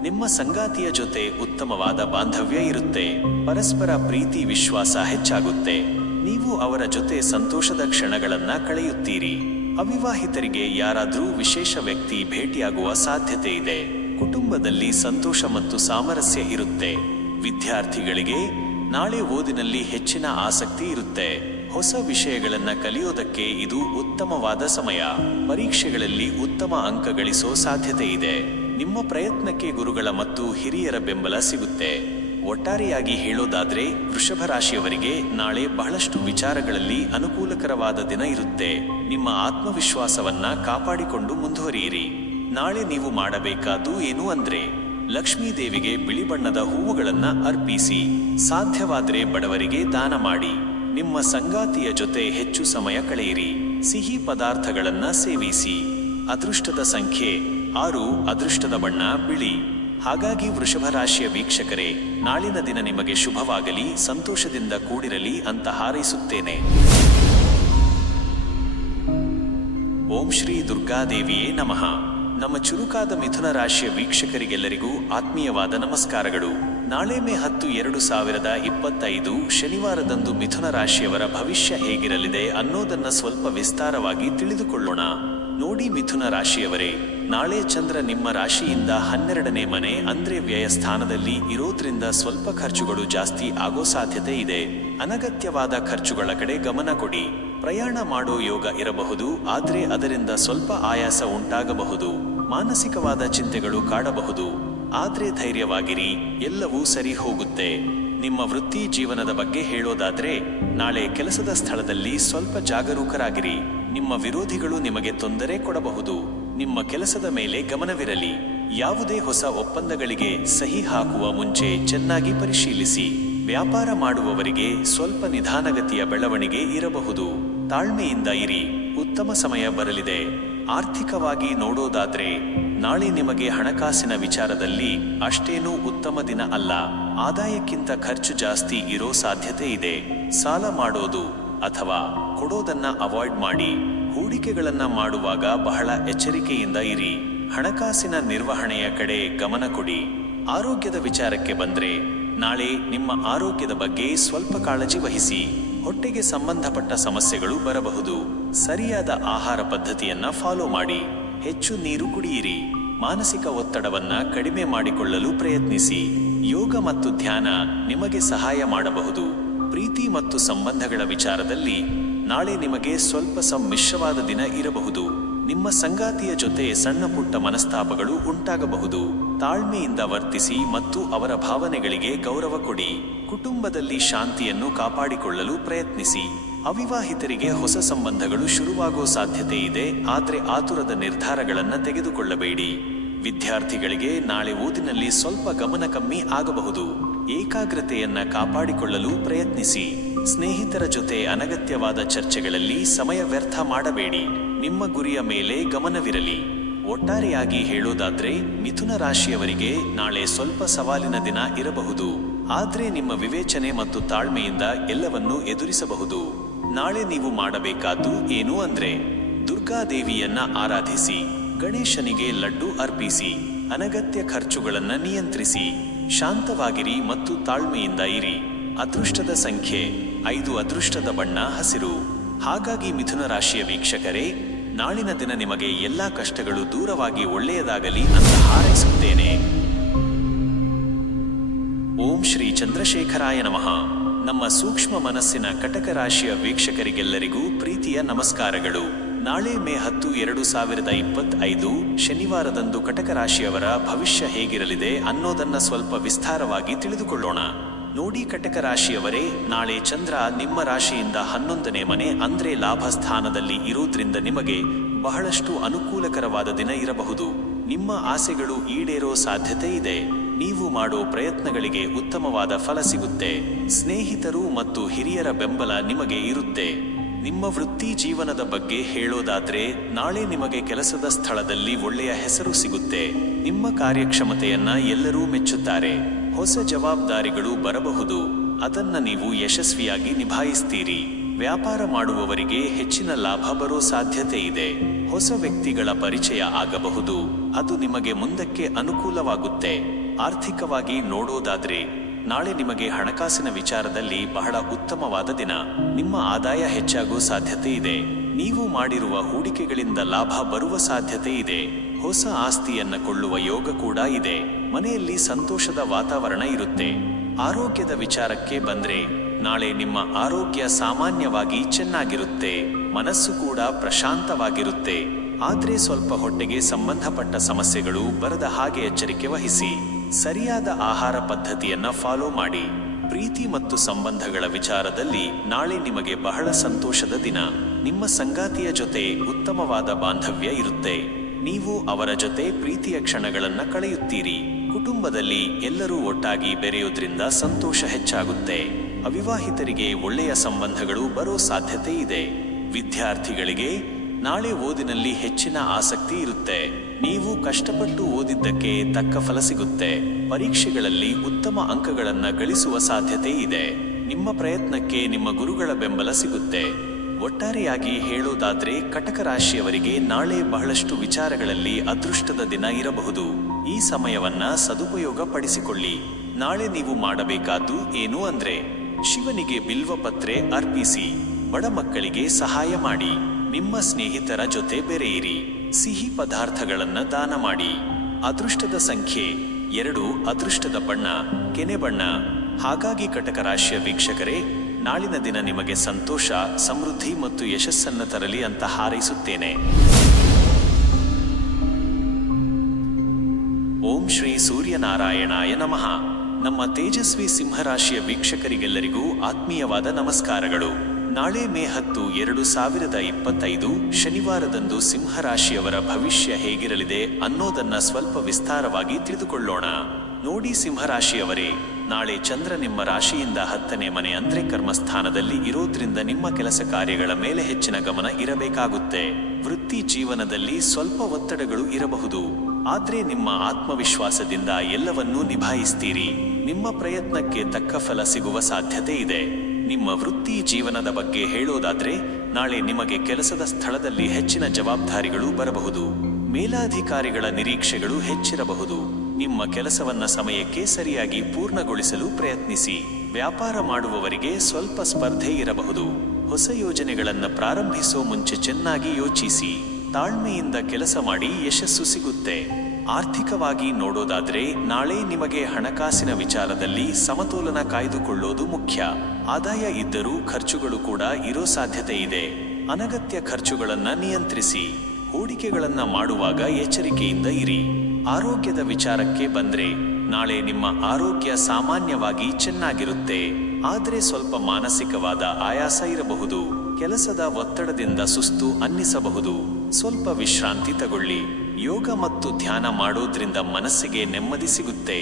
ನಿಮ್ಮ ಸಂಗಾತಿಯ ಜೊತೆ ಉತ್ತಮವಾದ ಬಾಂಧವ್ಯ ಇರುತ್ತೆ. ಪರಸ್ಪರ ಪ್ರೀತಿ ವಿಶ್ವಾಸ ಹೆಚ್ಚಾಗುತ್ತೆ. ನೀವು ಅವರ ಜೊತೆ ಸಂತೋಷದ ಕ್ಷಣಗಳನ್ನ ಕಳೆಯುತ್ತೀರಿ. ಅವಿವಾಹಿತರಿಗೆ ಯಾರಾದ್ರೂ ವಿಶೇಷ ವ್ಯಕ್ತಿ ಭೇಟಿಯಾಗುವ ಸಾಧ್ಯತೆ ಇದೆ. ಕುಟುಂಬದಲ್ಲಿ ಸಂತೋಷ ಮತ್ತು ಸಾಮರಸ್ಯ ಇರುತ್ತೆ. ವಿದ್ಯಾರ್ಥಿಗಳಿಗೆ ನಾಳೆ ಓದಿನಲ್ಲಿ ಹೆಚ್ಚಿನ ಆಸಕ್ತಿ ಇರುತ್ತೆ. ಹೊಸ ವಿಷಯಗಳನ್ನ ಕಲಿಯೋದಕ್ಕೆ ಇದು ಉತ್ತಮವಾದ ಸಮಯ. ಪರೀಕ್ಷೆಗಳಲ್ಲಿ ಉತ್ತಮ ಅಂಕ ಗಳಿಸೋ ಸಾಧ್ಯತೆ ಇದೆ. ನಿಮ್ಮ ಪ್ರಯತ್ನಕ್ಕೆ ಗುರುಗಳ ಮತ್ತು ಹಿರಿಯರ ಬೆಂಬಲ ಸಿಗುತ್ತೆ. ಒಟ್ಟಾರೆಯಾಗಿ ಹೇಳೋದಾದ್ರೆ ವೃಷಭ ರಾಶಿಯವರಿಗೆ ನಾಳೆ ಬಹಳಷ್ಟು ವಿಚಾರಗಳಲ್ಲಿ ಅನುಕೂಲಕರವಾದ ದಿನ ಇರುತ್ತೆ. ನಿಮ್ಮ ಆತ್ಮವಿಶ್ವಾಸವನ್ನ ಕಾಪಾಡಿಕೊಂಡು ಮುಂದುವರಿಯಿರಿ. ನಾಳೆ ನೀವು ಮಾಡಬೇಕಾದ್ದು ಏನು ಅಂದ್ರೆ ಲಕ್ಷ್ಮೀ ದೇವಿಗೆ ಬಿಳಿ ಬಣ್ಣದ ಹೂವುಗಳನ್ನ ಅರ್ಪಿಸಿ, ಸಾಧ್ಯವಾದ್ರೆ ಬಡವರಿಗೆ ದಾನ ಮಾಡಿ, ನಿಮ್ಮ ಸಂಗಾತಿಯ ಜೊತೆ ಹೆಚ್ಚು ಸಮಯ ಕಳೆಯಿರಿ, ಸಿಹಿ ಪದಾರ್ಥಗಳನ್ನ ಸೇವಿಸಿ. ಅದೃಷ್ಟದ ಸಂಖ್ಯೆ 6, ಅದೃಷ್ಟದ ಬಣ್ಣ ಬಿಳಿ. ಹಾಗಾಗಿ ವೃಷಭ ರಾಶಿಯ ವೀಕ್ಷಕರೇ, ನಾಳಿನ ದಿನ ನಿಮಗೆ ಶುಭವಾಗಲಿ, ಸಂತೋಷದಿಂದ ಕೂಡಿರಲಿ ಅಂತ ಹಾರೈಸುತ್ತೇನೆ. ಓಂ ಶ್ರೀ ದುರ್ಗಾದೇವಿಯೇ ನಮಃ. ನಮ್ಮ ಚುರುಕಾದ ಮಿಥುನ ರಾಶಿಯ ವೀಕ್ಷಕರಿಗೆಲ್ಲರಿಗೂ ಆತ್ಮೀಯವಾದ ನಮಸ್ಕಾರಗಳು. ನಾಳೆ ಮೇ 10, 2025 ಶನಿವಾರದಂದು ಮಿಥುನ ರಾಶಿಯವರ ಭವಿಷ್ಯ ಹೇಗಿರಲಿದೆ ಅನ್ನೋದನ್ನ ಸ್ವಲ್ಪ ವಿಸ್ತಾರವಾಗಿ ತಿಳಿದುಕೊಳ್ಳೋಣ. ನೋಡಿ ಮಿಥುನ ರಾಶಿಯವರೇ, ನಾಳೆ ಚಂದ್ರ ನಿಮ್ಮ ರಾಶಿಯಿಂದ 12ನೇ ಮನೆ ಅಂದ್ರೆ ವ್ಯಯ ಸ್ಥಾನದಲ್ಲಿ ಇರೋದ್ರಿಂದ ಸ್ವಲ್ಪ ಖರ್ಚುಗಳು ಜಾಸ್ತಿ ಆಗೋ ಸಾಧ್ಯತೆ ಇದೆ. ಅನಗತ್ಯವಾದ ಖರ್ಚುಗಳ ಕಡೆ ಗಮನ ಕೊಡಿ. ಪ್ರಯಾಣ ಮಾಡೋ ಯೋಗ ಇರಬಹುದು, ಆದ್ರೆ ಅದರಿಂದ ಸ್ವಲ್ಪ ಆಯಾಸ ಉಂಟಾಗಬಹುದು. ಮಾನಸಿಕವಾದ ಚಿಂತೆಗಳು ಕಾಡಬಹುದು, ಆದ್ರೆ ಧೈರ್ಯವಾಗಿರಿ, ಎಲ್ಲವೂ ಸರಿ ಹೋಗುತ್ತೆ. ನಿಮ್ಮ ವೃತ್ತಿ ಜೀವನದ ಬಗ್ಗೆ ಹೇಳೋದಾದ್ರೆ ನಾಳೆ ಕೆಲಸದ ಸ್ಥಳದಲ್ಲಿ ಸ್ವಲ್ಪ ಜಾಗರೂಕರಾಗಿರಿ. ನಿಮ್ಮ ವಿರೋಧಿಗಳು ನಿಮಗೆ ತೊಂದರೆ ಕೊಡಬಹುದು. ನಿಮ್ಮ ಕೆಲಸದ ಮೇಲೆ ಗಮನವಿರಲಿ. ಯಾವುದೇ ಹೊಸ ಒಪ್ಪಂದಗಳಿಗೆ ಸಹಿ ಹಾಕುವ ಮುಂಚೆ ಚೆನ್ನಾಗಿ ಪರಿಶೀಲಿಸಿ. ವ್ಯಾಪಾರ ಮಾಡುವವರಿಗೆ ಸ್ವಲ್ಪ ನಿಧಾನಗತಿಯ ಬೆಳವಣಿಗೆ ಇರಬಹುದು. ತಾಳ್ಮೆಯಿಂದ ಇರಿ, ಉತ್ತಮ ಸಮಯ ಬರಲಿದೆ. ಆರ್ಥಿಕವಾಗಿ ನೋಡೋದಾದ್ರೆ ನಾಳೆ ನಿಮಗೆ ಹಣಕಾಸಿನ ವಿಚಾರದಲ್ಲಿ ಅಷ್ಟೇನೂ ಉತ್ತಮ ದಿನ ಅಲ್ಲ. ಆದಾಯಕ್ಕಿಂತ ಖರ್ಚು ಜಾಸ್ತಿ ಇರೋ ಸಾಧ್ಯತೆ ಇದೆ. ಸಾಲ ಮಾಡೋದು ಅಥವಾ ಕೊಡೋದನ್ನ ಅವಾಯ್ಡ್ ಮಾಡಿ. ಹೂಡಿಕೆಗಳನ್ನ ಮಾಡುವಾಗ ಬಹಳ ಎಚ್ಚರಿಕೆಯಿಂದ ಇರಿ. ಹಣಕಾಸಿನ ನಿರ್ವಹಣೆಯ ಕಡೆ ಗಮನ ಕೊಡಿ. ಆರೋಗ್ಯದ ವಿಚಾರಕ್ಕೆ ಬಂದ್ರೆ ನಾಳೆ ನಿಮ್ಮ ಆರೋಗ್ಯದ ಬಗ್ಗೆ ಸ್ವಲ್ಪ ಕಾಳಜಿ ವಹಿಸಿ. ಹೊಟ್ಟೆಗೆ ಸಂಬಂಧಪಟ್ಟ ಸಮಸ್ಯೆಗಳು ಬರಬಹುದು. ಸರಿಯಾದ ಆಹಾರ ಪದ್ಧತಿಯನ್ನ ಫಾಲೋ ಮಾಡಿ. ಹೆಚ್ಚು ನೀರು ಕುಡಿಯಿರಿ. ಮಾನಸಿಕ ಒತ್ತಡವನ್ನ ಕಡಿಮೆ ಮಾಡಿಕೊಳ್ಳಲು ಪ್ರಯತ್ನಿಸಿ. ಯೋಗ ಮತ್ತು ಧ್ಯಾನ ನಿಮಗೆ ಸಹಾಯ ಮಾಡಬಹುದು. ಪ್ರೀತಿ ಮತ್ತು ಸಂಬಂಧಗಳ ವಿಚಾರದಲ್ಲಿ ನಾಳೆ ನಿಮಗೆ ಸ್ವಲ್ಪ ಸಮ್ಮಿಶ್ರವಾದ ದಿನ ಇರಬಹುದು. ನಿಮ್ಮ ಸಂಗಾತಿಯ ಜೊತೆ ಸಣ್ಣ ಪುಟ್ಟ ಮನಸ್ತಾಪಗಳು ಉಂಟಾಗಬಹುದು. ತಾಳ್ಮೆಯಿಂದ ವರ್ತಿಸಿ ಮತ್ತು ಅವರ ಭಾವನೆಗಳಿಗೆ ಗೌರವ ಕೊಡಿ. ಕುಟುಂಬದಲ್ಲಿ ಶಾಂತಿಯನ್ನು ಕಾಪಾಡಿಕೊಳ್ಳಲು ಪ್ರಯತ್ನಿಸಿ. ಅವಿವಾಹಿತರಿಗೆ ಹೊಸ ಸಂಬಂಧಗಳು ಶುರುವಾಗೋ ಸಾಧ್ಯತೆ ಇದೆ, ಆದ್ರೆ ಆತುರದ ನಿರ್ಧಾರಗಳನ್ನ ತೆಗೆದುಕೊಳ್ಳಬೇಡಿ. ವಿದ್ಯಾರ್ಥಿಗಳಿಗೆ ನಾಳೆ ಓದಿನಲ್ಲಿ ಸ್ವಲ್ಪ ಗಮನ ಕಮ್ಮಿ ಆಗಬಹುದು. ಏಕಾಗ್ರತೆಯನ್ನ ಕಾಪಾಡಿಕೊಳ್ಳಲು ಪ್ರಯತ್ನಿಸಿ. ಸ್ನೇಹಿತರ ಜೊತೆ ಅನಗತ್ಯವಾದ ಚರ್ಚೆಗಳಲ್ಲಿ ಸಮಯ ವ್ಯರ್ಥ ಮಾಡಬೇಡಿ. ನಿಮ್ಮ ಗುರಿಯ ಮೇಲೆ ಗಮನವಿರಲಿ. ಒಟ್ಟಾರೆಯಾಗಿ ಹೇಳೋದಾದ್ರೆ ಮಿಥುನ ರಾಶಿಯವರಿಗೆ ನಾಳೆ ಸ್ವಲ್ಪ ಸವಾಲಿನ ದಿನ ಇರಬಹುದು, ಆದ್ರೆ ನಿಮ್ಮ ವಿವೇಚನೆ ಮತ್ತು ತಾಳ್ಮೆಯಿಂದ ಎಲ್ಲವನ್ನೂ ಎದುರಿಸಬಹುದು. ನಾಳೆ ನೀವು ಮಾಡಬೇಕಾದ್ದು ಏನು ಅಂದ್ರೆ ದುರ್ಗಾದೇವಿಯನ್ನ ಆರಾಧಿಸಿ, ಗಣೇಶನಿಗೆ ಲಡ್ಡು ಅರ್ಪಿಸಿ, ಅನಗತ್ಯ ಖರ್ಚುಗಳನ್ನ ನಿಯಂತ್ರಿಸಿ, ಶಾಂತವಾಗಿರಿ ಮತ್ತು ತಾಳ್ಮೆಯಿಂದ ಇರಿ. ಅದೃಷ್ಟದ ಸಂಖ್ಯೆ 5, ಅದೃಷ್ಟದ ಬಣ್ಣ ಹಸಿರು. ಹಾಗಾಗಿ ಮಿಥುನ ರಾಶಿಯ ವೀಕ್ಷಕರೇ, ನಾಳಿನ ದಿನ ನಿಮಗೆ ಎಲ್ಲಾ ಕಷ್ಟಗಳು ದೂರವಾಗಿ ಒಳ್ಳೆಯದಾಗಲಿ ಅಂತ ಹಾರೈಸುತ್ತೇನೆ. ಓಂ ಶ್ರೀ ಚಂದ್ರಶೇಖರಾಯ ನಮಃ. ನಮ್ಮ ಸೂಕ್ಷ್ಮ ಮನಸ್ಸಿನ ಕಟಕ ರಾಶಿಯ ವೀಕ್ಷಕರಿಗೆಲ್ಲರಿಗೂ ಪ್ರೀತಿಯ ನಮಸ್ಕಾರಗಳು. ನಾಳೆ ಮೇ 10, 2025 ಶನಿವಾರದಂದು ಕಟಕ ರಾಶಿಯವರ ಭವಿಷ್ಯ ಹೇಗಿರಲಿದೆ ಅನ್ನೋದನ್ನ ಸ್ವಲ್ಪ ವಿಸ್ತಾರವಾಗಿ ತಿಳಿದುಕೊಳ್ಳೋಣ. ನೋಡಿ ಕಟಕ ರಾಶಿಯವರೇ, ನಾಳೆ ಚಂದ್ರ ನಿಮ್ಮ ರಾಶಿಯಿಂದ 11ನೇ ಮನೆ ಅಂದ್ರೆ ಲಾಭ ಸ್ಥಾನದಲ್ಲಿ ಇರುವುದರಿಂದ ನಿಮಗೆ ಬಹಳಷ್ಟು ಅನುಕೂಲಕರವಾದ ದಿನ ಇರಬಹುದು. ನಿಮ್ಮ ಆಸೆಗಳು ಈಡೇರೋ ಸಾಧ್ಯತೆ ಇದೆ. ನೀವು ಮಾಡೋ ಪ್ರಯತ್ನಗಳಿಗೆ ಉತ್ತಮವಾದ ಫಲ ಸಿಗುತ್ತೆ. ಸ್ನೇಹಿತರು ಮತ್ತು ಹಿರಿಯರ ಬೆಂಬಲ ನಿಮಗೆ ಇರುತ್ತೆ. ನಿಮ್ಮ ವೃತ್ತಿ ಜೀವನದ ಬಗ್ಗೆ ಹೇಳೋದಾದ್ರೆ ನಾಳೆ ನಿಮಗೆ ಕೆಲಸದ ಸ್ಥಳದಲ್ಲಿ ಒಳ್ಳೆಯ ಹೆಸರು ಸಿಗುತ್ತೆ. ನಿಮ್ಮ ಕಾರ್ಯಕ್ಷಮತೆಯನ್ನ ಎಲ್ಲರೂ ಮೆಚ್ಚುತ್ತಾರೆ. ಹೊಸ ಜವಾಬ್ದಾರಿಗಳು ಬರಬಹುದು, ಅದನ್ನ ನೀವು ಯಶಸ್ವಿಯಾಗಿ ನಿಭಾಯಿಸ್ತೀರಿ. ವ್ಯಾಪಾರ ಮಾಡುವವರಿಗೆ ಹೆಚ್ಚಿನ ಲಾಭ ಬರೋ ಸಾಧ್ಯತೆ ಇದೆ. ಹೊಸ ವ್ಯಕ್ತಿಗಳ ಪರಿಚಯ ಆಗಬಹುದು, ಅದು ನಿಮಗೆ ಮುಂದಕ್ಕೆ ಅನುಕೂಲವಾಗುತ್ತೆ. ಆರ್ಥಿಕವಾಗಿ ನೋಡೋದಾದ್ರೆ ನಾಳೆ ನಿಮಗೆ ಹಣಕಾಸಿನ ವಿಚಾರದಲ್ಲಿ ಬಹಳ ಉತ್ತಮವಾದ ದಿನ. ನಿಮ್ಮ ಆದಾಯ ಹೆಚ್ಚಾಗೋ ಸಾಧ್ಯತೆ ಇದೆ. ನೀವು ಮಾಡಿರುವ ಹೂಡಿಕೆಗಳಿಂದ ಲಾಭ ಬರುವ ಸಾಧ್ಯತೆ ಇದೆ. ಹೊಸ ಆಸ್ತಿಯನ್ನ ಕೊಳ್ಳುವ ಯೋಗ ಕೂಡ ಇದೆ. ಮನೆಯಲ್ಲಿ ಸಂತೋಷದ ವಾತಾವರಣ ಇರುತ್ತೆ. ಆರೋಗ್ಯದ ವಿಚಾರಕ್ಕೆ ಬಂದ್ರೆ ನಾಳೆ ನಿಮ್ಮ ಆರೋಗ್ಯ ಸಾಮಾನ್ಯವಾಗಿ ಚೆನ್ನಾಗಿರುತ್ತೆ. ಮನಸ್ಸು ಕೂಡ ಪ್ರಶಾಂತವಾಗಿರುತ್ತೆ. ಆದ್ರೆ ಸ್ವಲ್ಪ ಹೊಟ್ಟೆಗೆ ಸಂಬಂಧಪಟ್ಟ ಸಮಸ್ಯೆಗಳು ಬರದ ಹಾಗೆ ಎಚ್ಚರಿಕೆ ವಹಿಸಿ. ಸರಿಯಾದ ಆಹಾರ ಪದ್ಧತಿಯನ್ನ ಫಾಲೋ ಮಾಡಿ. ಪ್ರೀತಿ ಮತ್ತು ಸಂಬಂಧಗಳ ವಿಚಾರದಲ್ಲಿ ನಾಳೆ ನಿಮಗೆ ಬಹಳ ಸಂತೋಷದ ದಿನ. ನಿಮ್ಮ ಸಂಗಾತಿಯ ಜೊತೆ ಉತ್ತಮವಾದ ಬಾಂಧವ್ಯ ಇರುತ್ತೆ. ನೀವು ಅವರ ಜೊತೆ ಪ್ರೀತಿಯ ಕ್ಷಣಗಳನ್ನ ಕಳೆಯುತ್ತೀರಿ. ಕುಟುಂಬದಲ್ಲಿ ಎಲ್ಲರೂ ಒಟ್ಟಾಗಿ ಬೆರೆಯೋದ್ರಿಂದ ಸಂತೋಷ ಹೆಚ್ಚಾಗುತ್ತೆ. ಅವಿವಾಹಿತರಿಗೆ ಒಳ್ಳೆಯ ಸಂಬಂಧಗಳು ಬರೋ ಸಾಧ್ಯತೆ ಇದೆ. ವಿದ್ಯಾರ್ಥಿಗಳಿಗೆ ನಾಳೆ ಓದಿನಲ್ಲಿ ಹೆಚ್ಚಿನ ಆಸಕ್ತಿ ಇರುತ್ತೆ. ನೀವು ಕಷ್ಟಪಟ್ಟು ಓದಿದ್ದಕ್ಕೆ ತಕ್ಕ ಫಲ ಸಿಗುತ್ತೆ. ಪರೀಕ್ಷೆಗಳಲ್ಲಿ ಉತ್ತಮ ಅಂಕಗಳನ್ನು ಗಳಿಸುವ ಸಾಧ್ಯತೆ ಇದೆ. ನಿಮ್ಮ ಪ್ರಯತ್ನಕ್ಕೆ ನಿಮ್ಮ ಗುರುಗಳ ಬೆಂಬಲ ಸಿಗುತ್ತೆ. ಒಟ್ಟಾರೆಯಾಗಿ ಹೇಳೋದಾದ್ರೆ ಕಟಕ ರಾಶಿಯವರಿಗೆ ನಾಳೆ ಬಹಳಷ್ಟು ವಿಚಾರಗಳಲ್ಲಿ ಅದೃಷ್ಟದ ದಿನ ಇರಬಹುದು. ಈ ಸಮಯವನ್ನ ಸದುಪಯೋಗ ಪಡಿಸಿಕೊಳ್ಳಿ. ನಾಳೆ ನೀವು ಮಾಡಬೇಕಾದ್ದು ಏನು ಅಂದ್ರೆ ಶಿವನಿಗೆ ಬಿಲ್ವ ಪತ್ರೆ ಅರ್ಪಿಸಿ, ಬಡ ಮಕ್ಕಳಿಗೆ ಸಹಾಯ ಮಾಡಿ, ನಿಮ್ಮ ಸ್ನೇಹಿತರ ಜೊತೆ ಬೆರೆಯಿರಿ, ಸಿಹಿ ಪದಾರ್ಥಗಳನ್ನ ದಾನ ಮಾಡಿ. ಅದೃಷ್ಟದ ಸಂಖ್ಯೆ 2, ಅದೃಷ್ಟದ ಬಣ್ಣ ಕೆನೆ ಬಣ್ಣ. ಹಾಗಾಗಿ ಕಟಕ ರಾಶಿಯ ವೀಕ್ಷಕರೇ, ನಾಳಿನ ದಿನ ನಿಮಗೆ ಸಂತೋಷ, ಸಮೃದ್ಧಿ ಮತ್ತು ಯಶಸ್ಸನ್ನು ತರಲಿ ಅಂತ ಹಾರೈಸುತ್ತೇನೆ. ಓಂ ಶ್ರೀ ಸೂರ್ಯನಾರಾಯಣಾಯ ನಮಃ. ನಮ್ಮ ತೇಜಸ್ವಿ ಸಿಂಹರಾಶಿಯ ವೀಕ್ಷಕರಿಗೆಲ್ಲರಿಗೂ ಆತ್ಮೀಯವಾದ ನಮಸ್ಕಾರಗಳು. ನಾಳೆ ಮೇ 10, 2025 ಶನಿವಾರದಂದು ಸಿಂಹರಾಶಿಯವರ ಭವಿಷ್ಯ ಹೇಗಿರಲಿದೆ ಅನ್ನೋದನ್ನ ಸ್ವಲ್ಪ ವಿಸ್ತಾರವಾಗಿ ತಿಳಿದುಕೊಳ್ಳೋಣ. ನೋಡಿ ಸಿಂಹರಾಶಿಯವರೇ, ನಾಳೆ ಚಂದ್ರ ನಿಮ್ಮ ರಾಶಿಯಿಂದ 10ನೇ ಮನೆ ಅಂದ್ರೆ ಕರ್ಮಸ್ಥಾನದಲ್ಲಿ ಇರೋದ್ರಿಂದ ನಿಮ್ಮ ಕೆಲಸ ಕಾರ್ಯಗಳ ಮೇಲೆ ಹೆಚ್ಚಿನ ಗಮನ ಇರಬೇಕಾಗುತ್ತೆ. ವೃತ್ತಿ ಜೀವನದಲ್ಲಿ ಸ್ವಲ್ಪ ಒತ್ತಡಗಳು ಇರಬಹುದು, ಆದ್ರೆ ನಿಮ್ಮ ಆತ್ಮವಿಶ್ವಾಸದಿಂದ ಎಲ್ಲವನ್ನೂ ನಿಭಾಯಿಸ್ತೀರಿ. ನಿಮ್ಮ ಪ್ರಯತ್ನಕ್ಕೆ ತಕ್ಕ ಫಲ ಸಿಗುವ ಸಾಧ್ಯತೆ ಇದೆ. ನಿಮ್ಮ ವೃತ್ತಿ ಜೀವನದ ಬಗ್ಗೆ ಹೇಳೋದಾದ್ರೆ ನಾಳೆ ನಿಮಗೆ ಕೆಲಸದ ಸ್ಥಳದಲ್ಲಿ ಹೆಚ್ಚಿನ ಜವಾಬ್ದಾರಿಗಳು ಬರಬಹುದು. ಮೇಲಾಧಿಕಾರಿಗಳ ನಿರೀಕ್ಷೆಗಳು ಹೆಚ್ಚಿರಬಹುದು. ನಿಮ್ಮ ಕೆಲಸವನ್ನ ಸಮಯಕ್ಕೆ ಸರಿಯಾಗಿ ಪೂರ್ಣಗೊಳಿಸಲು ಪ್ರಯತ್ನಿಸಿ. ವ್ಯಾಪಾರ ಮಾಡುವವರಿಗೆ ಸ್ವಲ್ಪ ಸ್ಪರ್ಧೆ ಇರಬಹುದು. ಹೊಸ ಯೋಜನೆಗಳನ್ನು ಪ್ರಾರಂಭಿಸೋ ಮುಂಚೆ ಚೆನ್ನಾಗಿ ಯೋಚಿಸಿ. ತಾಳ್ಮೆಯಿಂದ ಕೆಲಸ ಮಾಡಿ ಯಶಸ್ಸು ಸಿಗುತ್ತೆ. ಆರ್ಥಿಕವಾಗಿ ನೋಡೋದಾದ್ರೆ ನಾಳೆ ನಿಮಗೆ ಹಣಕಾಸಿನ ವಿಚಾರದಲ್ಲಿ ಸಮತೋಲನ ಕಾಯ್ದುಕೊಳ್ಳೋದು ಮುಖ್ಯ. ಆದಾಯ ಇದ್ದರೂ ಖರ್ಚುಗಳು ಕೂಡ ಇರೋ ಸಾಧ್ಯತೆ ಇದೆ. ಅನಗತ್ಯ ಖರ್ಚುಗಳನ್ನ ನಿಯಂತ್ರಿಸಿ. ಹೂಡಿಕೆಗಳನ್ನ ಮಾಡುವಾಗ ಎಚ್ಚರಿಕೆಯಿಂದ ಇರಿ. ಆರೋಗ್ಯದ ವಿಚಾರಕ್ಕೆ ಬಂದ್ರೆ ನಾಳೆ ನಿಮ್ಮ ಆರೋಗ್ಯ ಸಾಮಾನ್ಯವಾಗಿ ಚೆನ್ನಾಗಿರುತ್ತೆ, ಆದ್ರೆ ಸ್ವಲ್ಪ ಮಾನಸಿಕವಾದ ಆಯಾಸ ಇರಬಹುದು. ಕೆಲಸದ ಒತ್ತಡದಿಂದ ಸುಸ್ತು ಅನ್ನಿಸಬಹುದು. ಸ್ವಲ್ಪ ವಿಶ್ರಾಂತಿ ತಗೊಳ್ಳಿ. ಯೋಗ ಮತ್ತು ಧ್ಯಾನ ಮಾಡೋದ್ರಿಂದ ಮನಸ್ಸಿಗೆ ನೆಮ್ಮದಿ ಸಿಗುತ್ತೆ.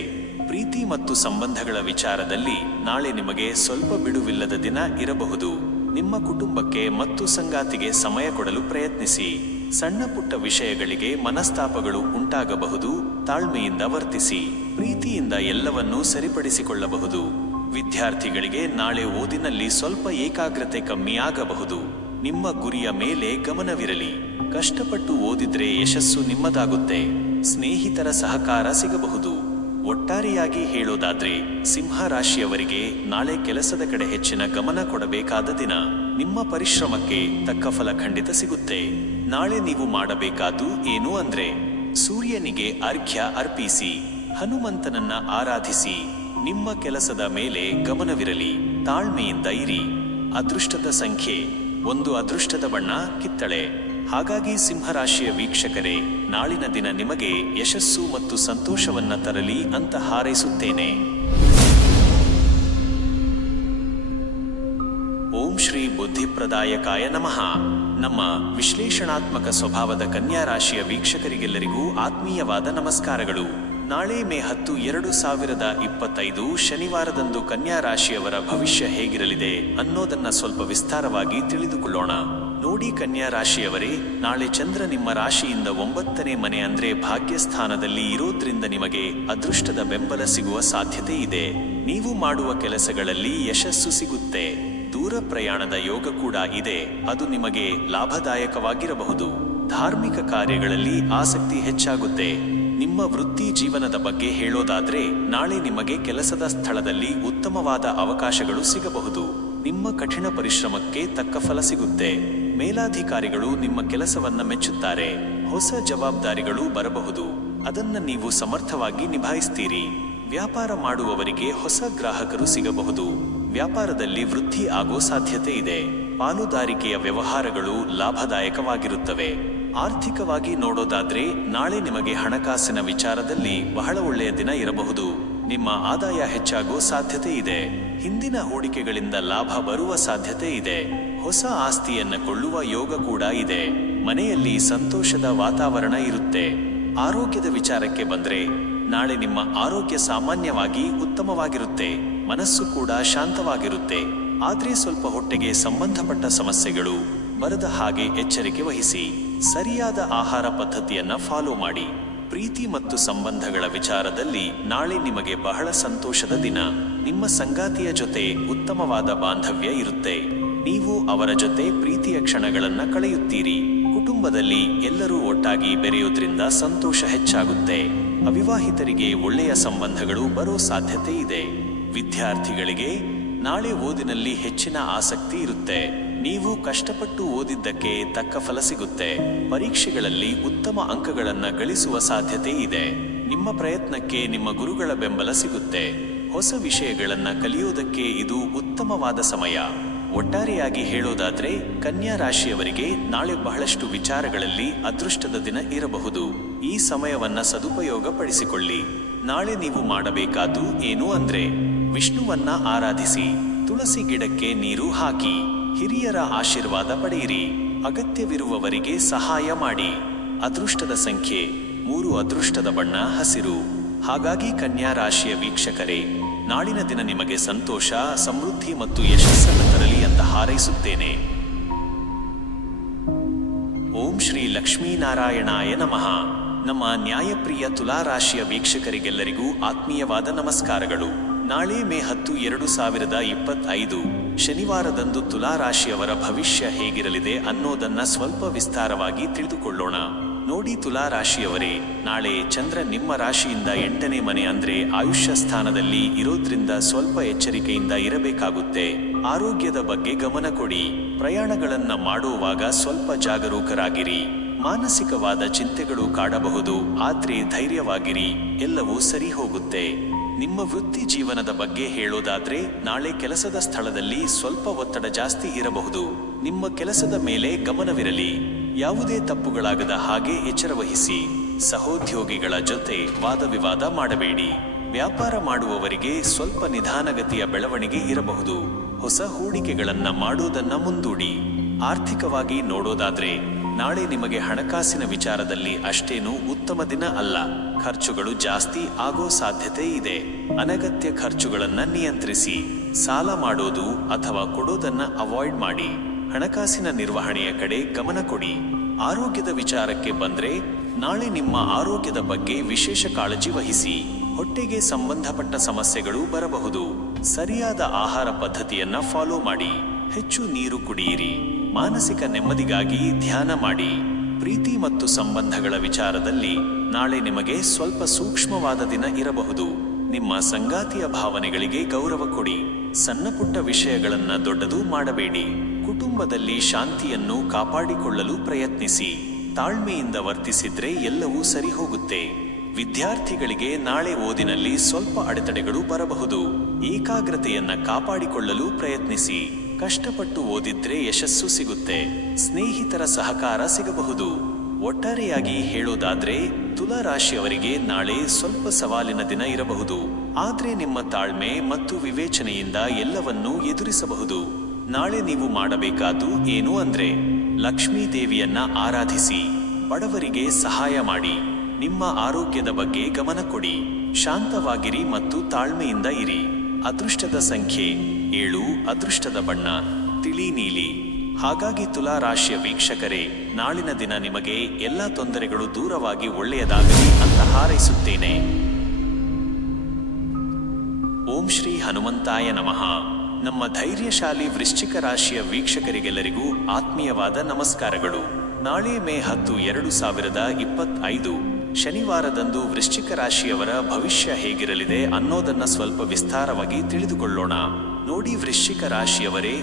ಪ್ರೀತಿ ಮತ್ತು ಸಂಬಂಧಗಳ ವಿಚಾರದಲ್ಲಿ ನಾಳೆ ನಿಮಗೆ ಸ್ವಲ್ಪ ಬಿಡುವಿಲ್ಲದ ದಿನ ಇರಬಹುದು. ನಿಮ್ಮ ಕುಟುಂಬಕ್ಕೆ ಮತ್ತು ಸಂಗಾತಿಗೆ ಸಮಯ ಕೊಡಲು ಪ್ರಯತ್ನಿಸಿ. ಸಣ್ಣ ಪುಟ್ಟ ವಿಷಯಗಳಿಗೆ ಮನಸ್ತಾಪಗಳು ಉಂಟಾಗಬಹುದು. ತಾಳ್ಮೆಯಿಂದ ವರ್ತಿಸಿ. ಪ್ರೀತಿಯಿಂದ ಎಲ್ಲವನ್ನೂ ಸರಿಪಡಿಸಿಕೊಳ್ಳಬಹುದು. ವಿದ್ಯಾರ್ಥಿಗಳಿಗೆ ನಾಳೆ ಓದಿನಲ್ಲಿ ಸ್ವಲ್ಪ ಏಕಾಗ್ರತೆ ಕಮ್ಮಿ ಆಗಬಹುದು. ನಿಮ್ಮ ಗುರಿಯ ಮೇಲೆ ಗಮನವಿರಲಿ. ಕಷ್ಟಪಟ್ಟು ಓದಿದ್ರೆ ಯಶಸ್ಸು ನಿಮ್ಮದಾಗುತ್ತೆ. ಸ್ನೇಹಿತರ ಸಹಕಾರ ಸಿಗಬಹುದು. ಒಟ್ಟಾರೆಯಾಗಿ ಹೇಳೋದಾದ್ರೆ ಸಿಂಹ ರಾಶಿಯವರಿಗೆ ನಾಳೆ ಕೆಲಸದ ಕಡೆ ಹೆಚ್ಚಿನ ಗಮನ ಕೊಡಬೇಕಾದ ದಿನ. ನಿಮ್ಮ ಪರಿಶ್ರಮಕ್ಕೆ ತಕ್ಕ ಫಲ ಖಂಡಿತ ಸಿಗುತ್ತೆ. ನಾಳೆ ನೀವು ಮಾಡಬೇಕಾದ್ದು ಏನು ಅಂದ್ರೆ ಸೂರ್ಯನಿಗೆ ಅರ್ಘ್ಯ ಅರ್ಪಿಸಿ, ಹನುಮಂತನನ್ನ ಆರಾಧಿಸಿ. ನಿಮ್ಮ ಕೆಲಸದ ಮೇಲೆ ಗಮನವಿರಲಿ. ತಾಳ್ಮೆಯಿಂದ ಇರಿ. ಅದೃಷ್ಟದ ಸಂಖ್ಯೆ 1, ಅದೃಷ್ಟದ ಬಣ್ಣ ಕಿತ್ತಳೆ. ಹಾಗಾಗಿ ಸಿಂಹರಾಶಿಯ ವೀಕ್ಷಕರೇ, ನಾಳಿನ ದಿನ ನಿಮಗೆ ಯಶಸ್ಸು ಮತ್ತು ಸಂತೋಷವನ್ನ ತರಲಿ ಅಂತ ಹಾರೈಸುತ್ತೇನೆ. ಓಂ ಶ್ರೀ ಬುದ್ಧಿಪ್ರದಾಯಕಾಯ ನಮಃ. ನಮ್ಮ ವಿಶ್ಲೇಷಣಾತ್ಮಕ ಸ್ವಭಾವದ ಕನ್ಯಾ ರಾಶಿಯ ವೀಕ್ಷಕರಿಗೆಲ್ಲರಿಗೂ ಆತ್ಮೀಯವಾದ ನಮಸ್ಕಾರಗಳು. ನಾಳೆ ಮೇ 10, 2025 ಶನಿವಾರದಂದು ಕನ್ಯಾ ರಾಶಿಯವರ ಭವಿಷ್ಯ ಹೇಗಿರಲಿದೆ ಅನ್ನೋದನ್ನ ಸ್ವಲ್ಪ ವಿಸ್ತಾರವಾಗಿ ತಿಳಿದುಕೊಳ್ಳೋಣ. ನೋಡಿ ಕನ್ಯಾ ರಾಶಿಯವರೇ, ನಾಳೆ ಚಂದ್ರ ನಿಮ್ಮ ರಾಶಿಯಿಂದ 9ನೇ ಮನೆ ಅಂದ್ರೆ ಭಾಗ್ಯಸ್ಥಾನದಲ್ಲಿ ಇರೋದ್ರಿಂದ ನಿಮಗೆ ಅದೃಷ್ಟದ ಬೆಂಬಲ ಸಿಗುವ ಸಾಧ್ಯತೆ ಇದೆ. ನೀವು ಮಾಡುವ ಕೆಲಸಗಳಲ್ಲಿ ಯಶಸ್ಸು ಸಿಗುತ್ತೆ. ದೂರ ಪ್ರಯಾಣದ ಯೋಗ ಕೂಡ ಇದೆ, ಅದು ನಿಮಗೆ ಲಾಭದಾಯಕವಾಗಿರಬಹುದು. ಧಾರ್ಮಿಕ ಕಾರ್ಯಗಳಲ್ಲಿ ಆಸಕ್ತಿ ಹೆಚ್ಚಾಗುತ್ತೆ. ನಿಮ್ಮ ವೃತ್ತಿ ಜೀವನದ ಬಗ್ಗೆ ಹೇಳೋದಾದ್ರೆ ನಾಳೆ ನಿಮಗೆ ಕೆಲಸದ ಸ್ಥಳದಲ್ಲಿ ಉತ್ತಮವಾದ ಅವಕಾಶಗಳು ಸಿಗಬಹುದು. ನಿಮ್ಮ ಕಠಿಣ ಪರಿಶ್ರಮಕ್ಕೆ ತಕ್ಕ ಫಲ ಸಿಗುತ್ತೆ. ಮೇಲಾಧಿಕಾರಿಗಳು ನಿಮ್ಮ ಕೆಲಸವನ್ನ ಮೆಚ್ಚುತ್ತಾರೆ. ಹೊಸ ಜವಾಬ್ದಾರಿಗಳು ಬರಬಹುದು, ಅದನ್ನ ನೀವು ಸಮರ್ಥವಾಗಿ ನಿಭಾಯಿಸ್ತೀರಿ. ವ್ಯಾಪಾರ ಮಾಡುವವರಿಗೆ ಹೊಸ ಗ್ರಾಹಕರು ಸಿಗಬಹುದು. ವ್ಯಾಪಾರದಲ್ಲಿ ವೃದ್ಧಿ ಆಗೋ ಸಾಧ್ಯತೆ ಇದೆ. ಪಾಲುದಾರಿಕೆಯ ವ್ಯವಹಾರಗಳು ಲಾಭದಾಯಕವಾಗಿರುತ್ತವೆ. ಆರ್ಥಿಕವಾಗಿ ನೋಡೋದಾದ್ರೆ ನಾಳೆ ನಿಮಗೆ ಹಣಕಾಸಿನ ವಿಚಾರದಲ್ಲಿ ಬಹಳ ಒಳ್ಳೆಯ ದಿನ ಇರಬಹುದು. ನಿಮ್ಮ ಆದಾಯ ಹೆಚ್ಚಾಗೋ ಸಾಧ್ಯತೆ ಇದೆ. ಹಿಂದಿನ ಹೂಡಿಕೆಗಳಿಂದ ಲಾಭ ಬರುವ ಸಾಧ್ಯತೆ ಇದೆ. ಹೊಸ ಆಸ್ತಿಯನ್ನು ಕೊಳ್ಳುವ ಯೋಗ ಕೂಡ ಇದೆ. ಮನೆಯಲ್ಲಿ ಸಂತೋಷದ ವಾತಾವರಣ ಇರುತ್ತೆ. ಆರೋಗ್ಯದ ವಿಚಾರಕ್ಕೆ ಬಂದ್ರೆ ನಾಳೆ ನಿಮ್ಮ ಆರೋಗ್ಯ ಸಾಮಾನ್ಯವಾಗಿ ಉತ್ತಮವಾಗಿರುತ್ತೆ. ಮನಸ್ಸು ಕೂಡ ಶಾಂತವಾಗಿರುತ್ತೆ. ಆದ್ರೆ ಸ್ವಲ್ಪ ಹೊಟ್ಟೆಗೆ ಸಂಬಂಧಪಟ್ಟ ಸಮಸ್ಯೆಗಳು ಬರದ ಹಾಗೆ ಎಚ್ಚರಿಕೆ ವಹಿಸಿ. ಸರಿಯಾದ ಆಹಾರ ಪದ್ಧತಿಯನ್ನ ಫಾಲೋ ಮಾಡಿ. ಪ್ರೀತಿ ಮತ್ತು ಸಂಬಂಧಗಳ ವಿಚಾರದಲ್ಲಿ ನಾಳೆ ನಿಮಗೆ ಬಹಳ ಸಂತೋಷದ ದಿನ. ನಿಮ್ಮ ಸಂಗಾತಿಯ ಜೊತೆ ಉತ್ತಮವಾದ ಬಾಂಧವ್ಯ ಇರುತ್ತೆ. ನೀವು ಅವರ ಜೊತೆ ಪ್ರೀತಿಯ ಕ್ಷಣಗಳನ್ನ ಕಳೆಯುತ್ತೀರಿ. ಕುಟುಂಬದಲ್ಲಿ ಎಲ್ಲರೂ ಒಟ್ಟಾಗಿ ಬೆರೆಯೋದ್ರಿಂದ ಸಂತೋಷ ಹೆಚ್ಚಾಗುತ್ತೆ. ಅವಿವಾಹಿತರಿಗೆ ಒಳ್ಳೆಯ ಸಂಬಂಧಗಳು ಬರೋ ಸಾಧ್ಯತೆ ಇದೆ. ವಿದ್ಯಾರ್ಥಿಗಳಿಗೆ ನಾಳೆ ಓದಿನಲ್ಲಿ ಹೆಚ್ಚಿನ ಆಸಕ್ತಿ ಇರುತ್ತೆ. ನೀವು ಕಷ್ಟಪಟ್ಟು ಓದಿದ್ದಕ್ಕೆ ತಕ್ಕ ಫಲ ಸಿಗುತ್ತೆ. ಪರೀಕ್ಷೆಗಳಲ್ಲಿ ಉತ್ತಮ ಅಂಕಗಳನ್ನು ಗಳಿಸುವ ಸಾಧ್ಯತೆ ಇದೆ. ನಿಮ್ಮ ಪ್ರಯತ್ನಕ್ಕೆ ನಿಮ್ಮ ಗುರುಗಳ ಬೆಂಬಲ ಸಿಗುತ್ತೆ. ಹೊಸ ವಿಷಯಗಳನ್ನ ಕಲಿಯೋದಕ್ಕೆ ಇದು ಉತ್ತಮವಾದ ಸಮಯ. ಒಟ್ಟಾರೆಯಾಗಿ ಹೇಳೋದಾದ್ರೆ ಕನ್ಯಾ ರಾಶಿಯವರಿಗೆ ನಾಳೆ ಬಹಳಷ್ಟು ವಿಚಾರಗಳಲ್ಲಿ ಅದೃಷ್ಟದ ದಿನ ಇರಬಹುದು. ಈ ಸಮಯವನ್ನ ಸದುಪಯೋಗ ಪಡಿಸಿಕೊಳ್ಳಿ. ನಾಳೆ ನೀವು ಮಾಡಬೇಕಾದ್ದು ಏನು ಅಂದ್ರೆ ವಿಷ್ಣುವನ್ನ ಆರಾಧಿಸಿ, ತುಳಸಿ ಗಿಡಕ್ಕೆ ನೀರು ಹಾಕಿ, ಹಿರಿಯರ ಆಶೀರ್ವಾದ ಪಡೆಯಿರಿ, ಅಗತ್ಯವಿರುವವರಿಗೆ ಸಹಾಯ ಮಾಡಿ. ಅದೃಷ್ಟದ ಸಂಖ್ಯೆ 3, ಅದೃಷ್ಟದ ಬಣ್ಣ ಹಸಿರು. ಹಾಗಾಗಿ ಕನ್ಯಾ ರಾಶಿಯ ವೀಕ್ಷಕರೇ, ನಾಳಿನ ದಿನ ನಿಮಗೆ ಸಂತೋಷ, ಸಮೃದ್ಧಿ ಮತ್ತು ಯಶಸ್ಸನ್ನು ತರಲಿ ಅಂತ ಹಾರೈಸುತ್ತೇನೆ. ಓಂ ಶ್ರೀ ಲಕ್ಷ್ಮೀನಾರಾಯಣಾಯ ನಮಃ. ನಮ್ಮ ನ್ಯಾಯಪ್ರಿಯ ತುಲಾರಾಶಿಯ ವೀಕ್ಷಕರಿಗೆಲ್ಲರಿಗೂ ಆತ್ಮೀಯವಾದ ನಮಸ್ಕಾರಗಳು. ನಾಳೆ ಮೇ 10, 2025 ಶನಿವಾರದಂದು ತುಲಾರಾಶಿಯವರ ಭವಿಷ್ಯ ಹೇಗಿರಲಿದೆ ಅನ್ನೋದನ್ನ ಸ್ವಲ್ಪ ವಿಸ್ತಾರವಾಗಿ ತಿಳಿದುಕೊಳ್ಳೋಣ. ನೋಡಿ ತುಲಾರಾಶಿಯವರೇ, ನಾಳೆ ಚಂದ್ರ ನಿಮ್ಮ ರಾಶಿಯಿಂದ 8ನೇ ಮನೆ ಅಂದ್ರೆ ಆಯುಷ್ಯ ಸ್ಥಾನದಲ್ಲಿ ಇರೋದ್ರಿಂದ ಸ್ವಲ್ಪ ಎಚ್ಚರಿಕೆಯಿಂದ ಇರಬೇಕಾಗುತ್ತೆ. ಆರೋಗ್ಯದ ಬಗ್ಗೆ ಗಮನ ಕೊಡಿ. ಪ್ರಯಾಣಗಳನ್ನ ಮಾಡುವಾಗ ಸ್ವಲ್ಪ ಜಾಗರೂಕರಾಗಿರಿ. ಮಾನಸಿಕವಾದ ಚಿಂತೆಗಳು ಕಾಡಬಹುದು, ಆದ್ರೆ ಧೈರ್ಯವಾಗಿರಿ, ಎಲ್ಲವೂ ಸರಿ ಹೋಗುತ್ತೆ. ನಿಮ್ಮ ವೃತ್ತಿ ಜೀವನದ ಬಗ್ಗೆ ಹೇಳೋದಾದ್ರೆ ನಾಳೆ ಕೆಲಸದ ಸ್ಥಳದಲ್ಲಿ ಸ್ವಲ್ಪ ಒತ್ತಡ ಜಾಸ್ತಿ ಇರಬಹುದು. ನಿಮ್ಮ ಕೆಲಸದ ಮೇಲೆ ಗಮನವಿರಲಿ. ಯಾವುದೇ ತಪ್ಪುಗಳಾಗದ ಹಾಗೆ ಎಚ್ಚರವಹಿಸಿ. ಸಹೋದ್ಯೋಗಿಗಳ ಜೊತೆ ವಾದವಿವಾದ ಮಾಡಬೇಡಿ. ವ್ಯಾಪಾರ ಮಾಡುವವರಿಗೆ ಸ್ವಲ್ಪ ನಿಧಾನಗತಿಯ ಬೆಳವಣಿಗೆ ಇರಬಹುದು. ಹೊಸ ಹೂಡಿಕೆಗಳನ್ನ ಮಾಡುವುದನ್ನ ಮುಂದೂಡಿ. ಆರ್ಥಿಕವಾಗಿ ನೋಡೋದಾದ್ರೆ ನಾಳೆ ನಿಮಗೆ ಹಣಕಾಸಿನ ವಿಚಾರದಲ್ಲಿ ಅಷ್ಟೇನೂ ಉತ್ತಮ ದಿನ ಅಲ್ಲ. ಖರ್ಚುಗಳು ಜಾಸ್ತಿ ಆಗೋ ಸಾಧ್ಯತೆ ಇದೆ. ಅನಗತ್ಯ ಖರ್ಚುಗಳನ್ನ ನಿಯಂತ್ರಿಸಿ. ಸಾಲ ಮಾಡೋದು ಅಥವಾ ಕೊಡೋದನ್ನ ಅವಾಯ್ಡ್ ಮಾಡಿ. ಹಣಕಾಸಿನ ನಿರ್ವಹಣೆಯ ಕಡೆ ಗಮನ ಕೊಡಿ. ಆರೋಗ್ಯದ ವಿಚಾರಕ್ಕೆ ಬಂದ್ರೆ ನಾಳೆ ನಿಮ್ಮ ಆರೋಗ್ಯದ ಬಗ್ಗೆ ವಿಶೇಷ ಕಾಳಜಿ ವಹಿಸಿ. ಹೊಟ್ಟೆಗೆ ಸಂಬಂಧಪಟ್ಟ ಸಮಸ್ಯೆಗಳು ಬರಬಹುದು. ಸರಿಯಾದ ಆಹಾರ ಪದ್ಧತಿಯನ್ನ ಫಾಲೋ ಮಾಡಿ. ಹೆಚ್ಚು ನೀರು ಕುಡಿಯಿರಿ. ಮಾನಸಿಕ ನೆಮ್ಮದಿಗಾಗಿ ಧ್ಯಾನ ಮಾಡಿ. ಪ್ರೀತಿ ಮತ್ತು ಸಂಬಂಧಗಳ ವಿಚಾರದಲ್ಲಿ ನಾಳೆ ನಿಮಗೆ ಸ್ವಲ್ಪ ಸೂಕ್ಷ್ಮವಾದ ದಿನ ಇರಬಹುದು. ನಿಮ್ಮ ಸಂಗಾತಿಯ ಭಾವನೆಗಳಿಗೆ ಗೌರವ ಕೊಡಿ. ಸಣ್ಣ ಪುಟ್ಟ ವಿಷಯಗಳನ್ನ ದೊಡ್ಡದು ಮಾಡಬೇಡಿ. ಕುಟುಂಬದಲ್ಲಿ ಶಾಂತಿಯನ್ನು ಕಾಪಾಡಿಕೊಳ್ಳಲು ಪ್ರಯತ್ನಿಸಿ. ತಾಳ್ಮೆಯಿಂದ ವರ್ತಿಸಿದ್ರೆ ಎಲ್ಲವೂ ಸರಿ ಹೋಗುತ್ತೆ. ವಿದ್ಯಾರ್ಥಿಗಳಿಗೆ ನಾಳೆ ಓದಿನಲ್ಲಿ ಸ್ವಲ್ಪ ಅಡೆತಡೆಗಳು ಬರಬಹುದು. ಏಕಾಗ್ರತೆಯನ್ನ ಕಾಪಾಡಿಕೊಳ್ಳಲು ಪ್ರಯತ್ನಿಸಿ. ಕಷ್ಟಪಟ್ಟು ಓದಿದ್ರೆ ಯಶಸ್ಸು ಸಿಗುತ್ತೆ. ಸ್ನೇಹಿತರ ಸಹಕಾರ ಸಿಗಬಹುದು. ಒಟ್ಟಾರೆಯಾಗಿ ಹೇಳೋದಾದ್ರೆ ತುಲಾರಾಶಿಯವರಿಗೆ ನಾಳೆ ಸ್ವಲ್ಪ ಸವಾಲಿನ ದಿನ ಇರಬಹುದು. ಆದ್ರೆ ನಿಮ್ಮ ತಾಳ್ಮೆ ಮತ್ತು ವಿವೇಚನೆಯಿಂದ ಎಲ್ಲವನ್ನೂ ಎದುರಿಸಬಹುದು. ನಾಳೆ ನೀವು ಮಾಡಬೇಕಾದ್ದು ಏನು ಅಂದ್ರೆ ಲಕ್ಷ್ಮೀ ದೇವಿಯನ್ನ ಆರಾಧಿಸಿ. ಬಡವರಿಗೆ ಸಹಾಯ ಮಾಡಿ. ನಿಮ್ಮ ಆರೋಗ್ಯದ ಬಗ್ಗೆ ಗಮನ ಕೊಡಿ. ಶಾಂತವಾಗಿರಿ ಮತ್ತು ತಾಳ್ಮೆಯಿಂದ ಇರಿ. ಅದೃಷ್ಟದ ಸಂಖ್ಯೆ 7, ಅದೃಷ್ಟದ ಬಣ್ಣ ತಿಳಿ ನೀಲಿ. ಹಾಗಾಗಿ ತುಲಾರಾಶಿಯ ವೀಕ್ಷಕರೇ, ನಾಳಿನ ದಿನ ನಿಮಗೆ ಎಲ್ಲ ತೊಂದರೆಗಳು ದೂರವಾಗಿ ಒಳ್ಳೆಯದಾಗಲಿ ಅಂತ ಹಾರೈಸುತ್ತೇನೆ. ಓಂ ಶ್ರೀ ಹನುಮಂತಾಯ ನಮಃ. ನಮ್ಮ ಧೈರ್ಯಶಾಲಿ ವೃಶ್ಚಿಕ ರಾಶಿಯ ವೀಕ್ಷಕರಿಗೆಲ್ಲರಿಗೂ ಆತ್ಮೀಯವಾದ ನಮಸ್ಕಾರಗಳು. ನಾಳೆ ಮೇ 10, 2025 ಶನಿವಾರದಂದು ವೃಶ್ಚಿಕ ರಾಶಿಯವರ ಭವಿಷ್ಯ ಹೇಗಿರಲಿದೆ ಅನ್ನೋದನ್ನ ಸ್ವಲ್ಪ ವಿಸ್ತಾರವಾಗಿ ತಿಳಿದುಕೊಳ್ಳೋಣ. ನೋಡಿ ವೃಶ್ಚಿಕ ರಾಶಿಯವರೇ,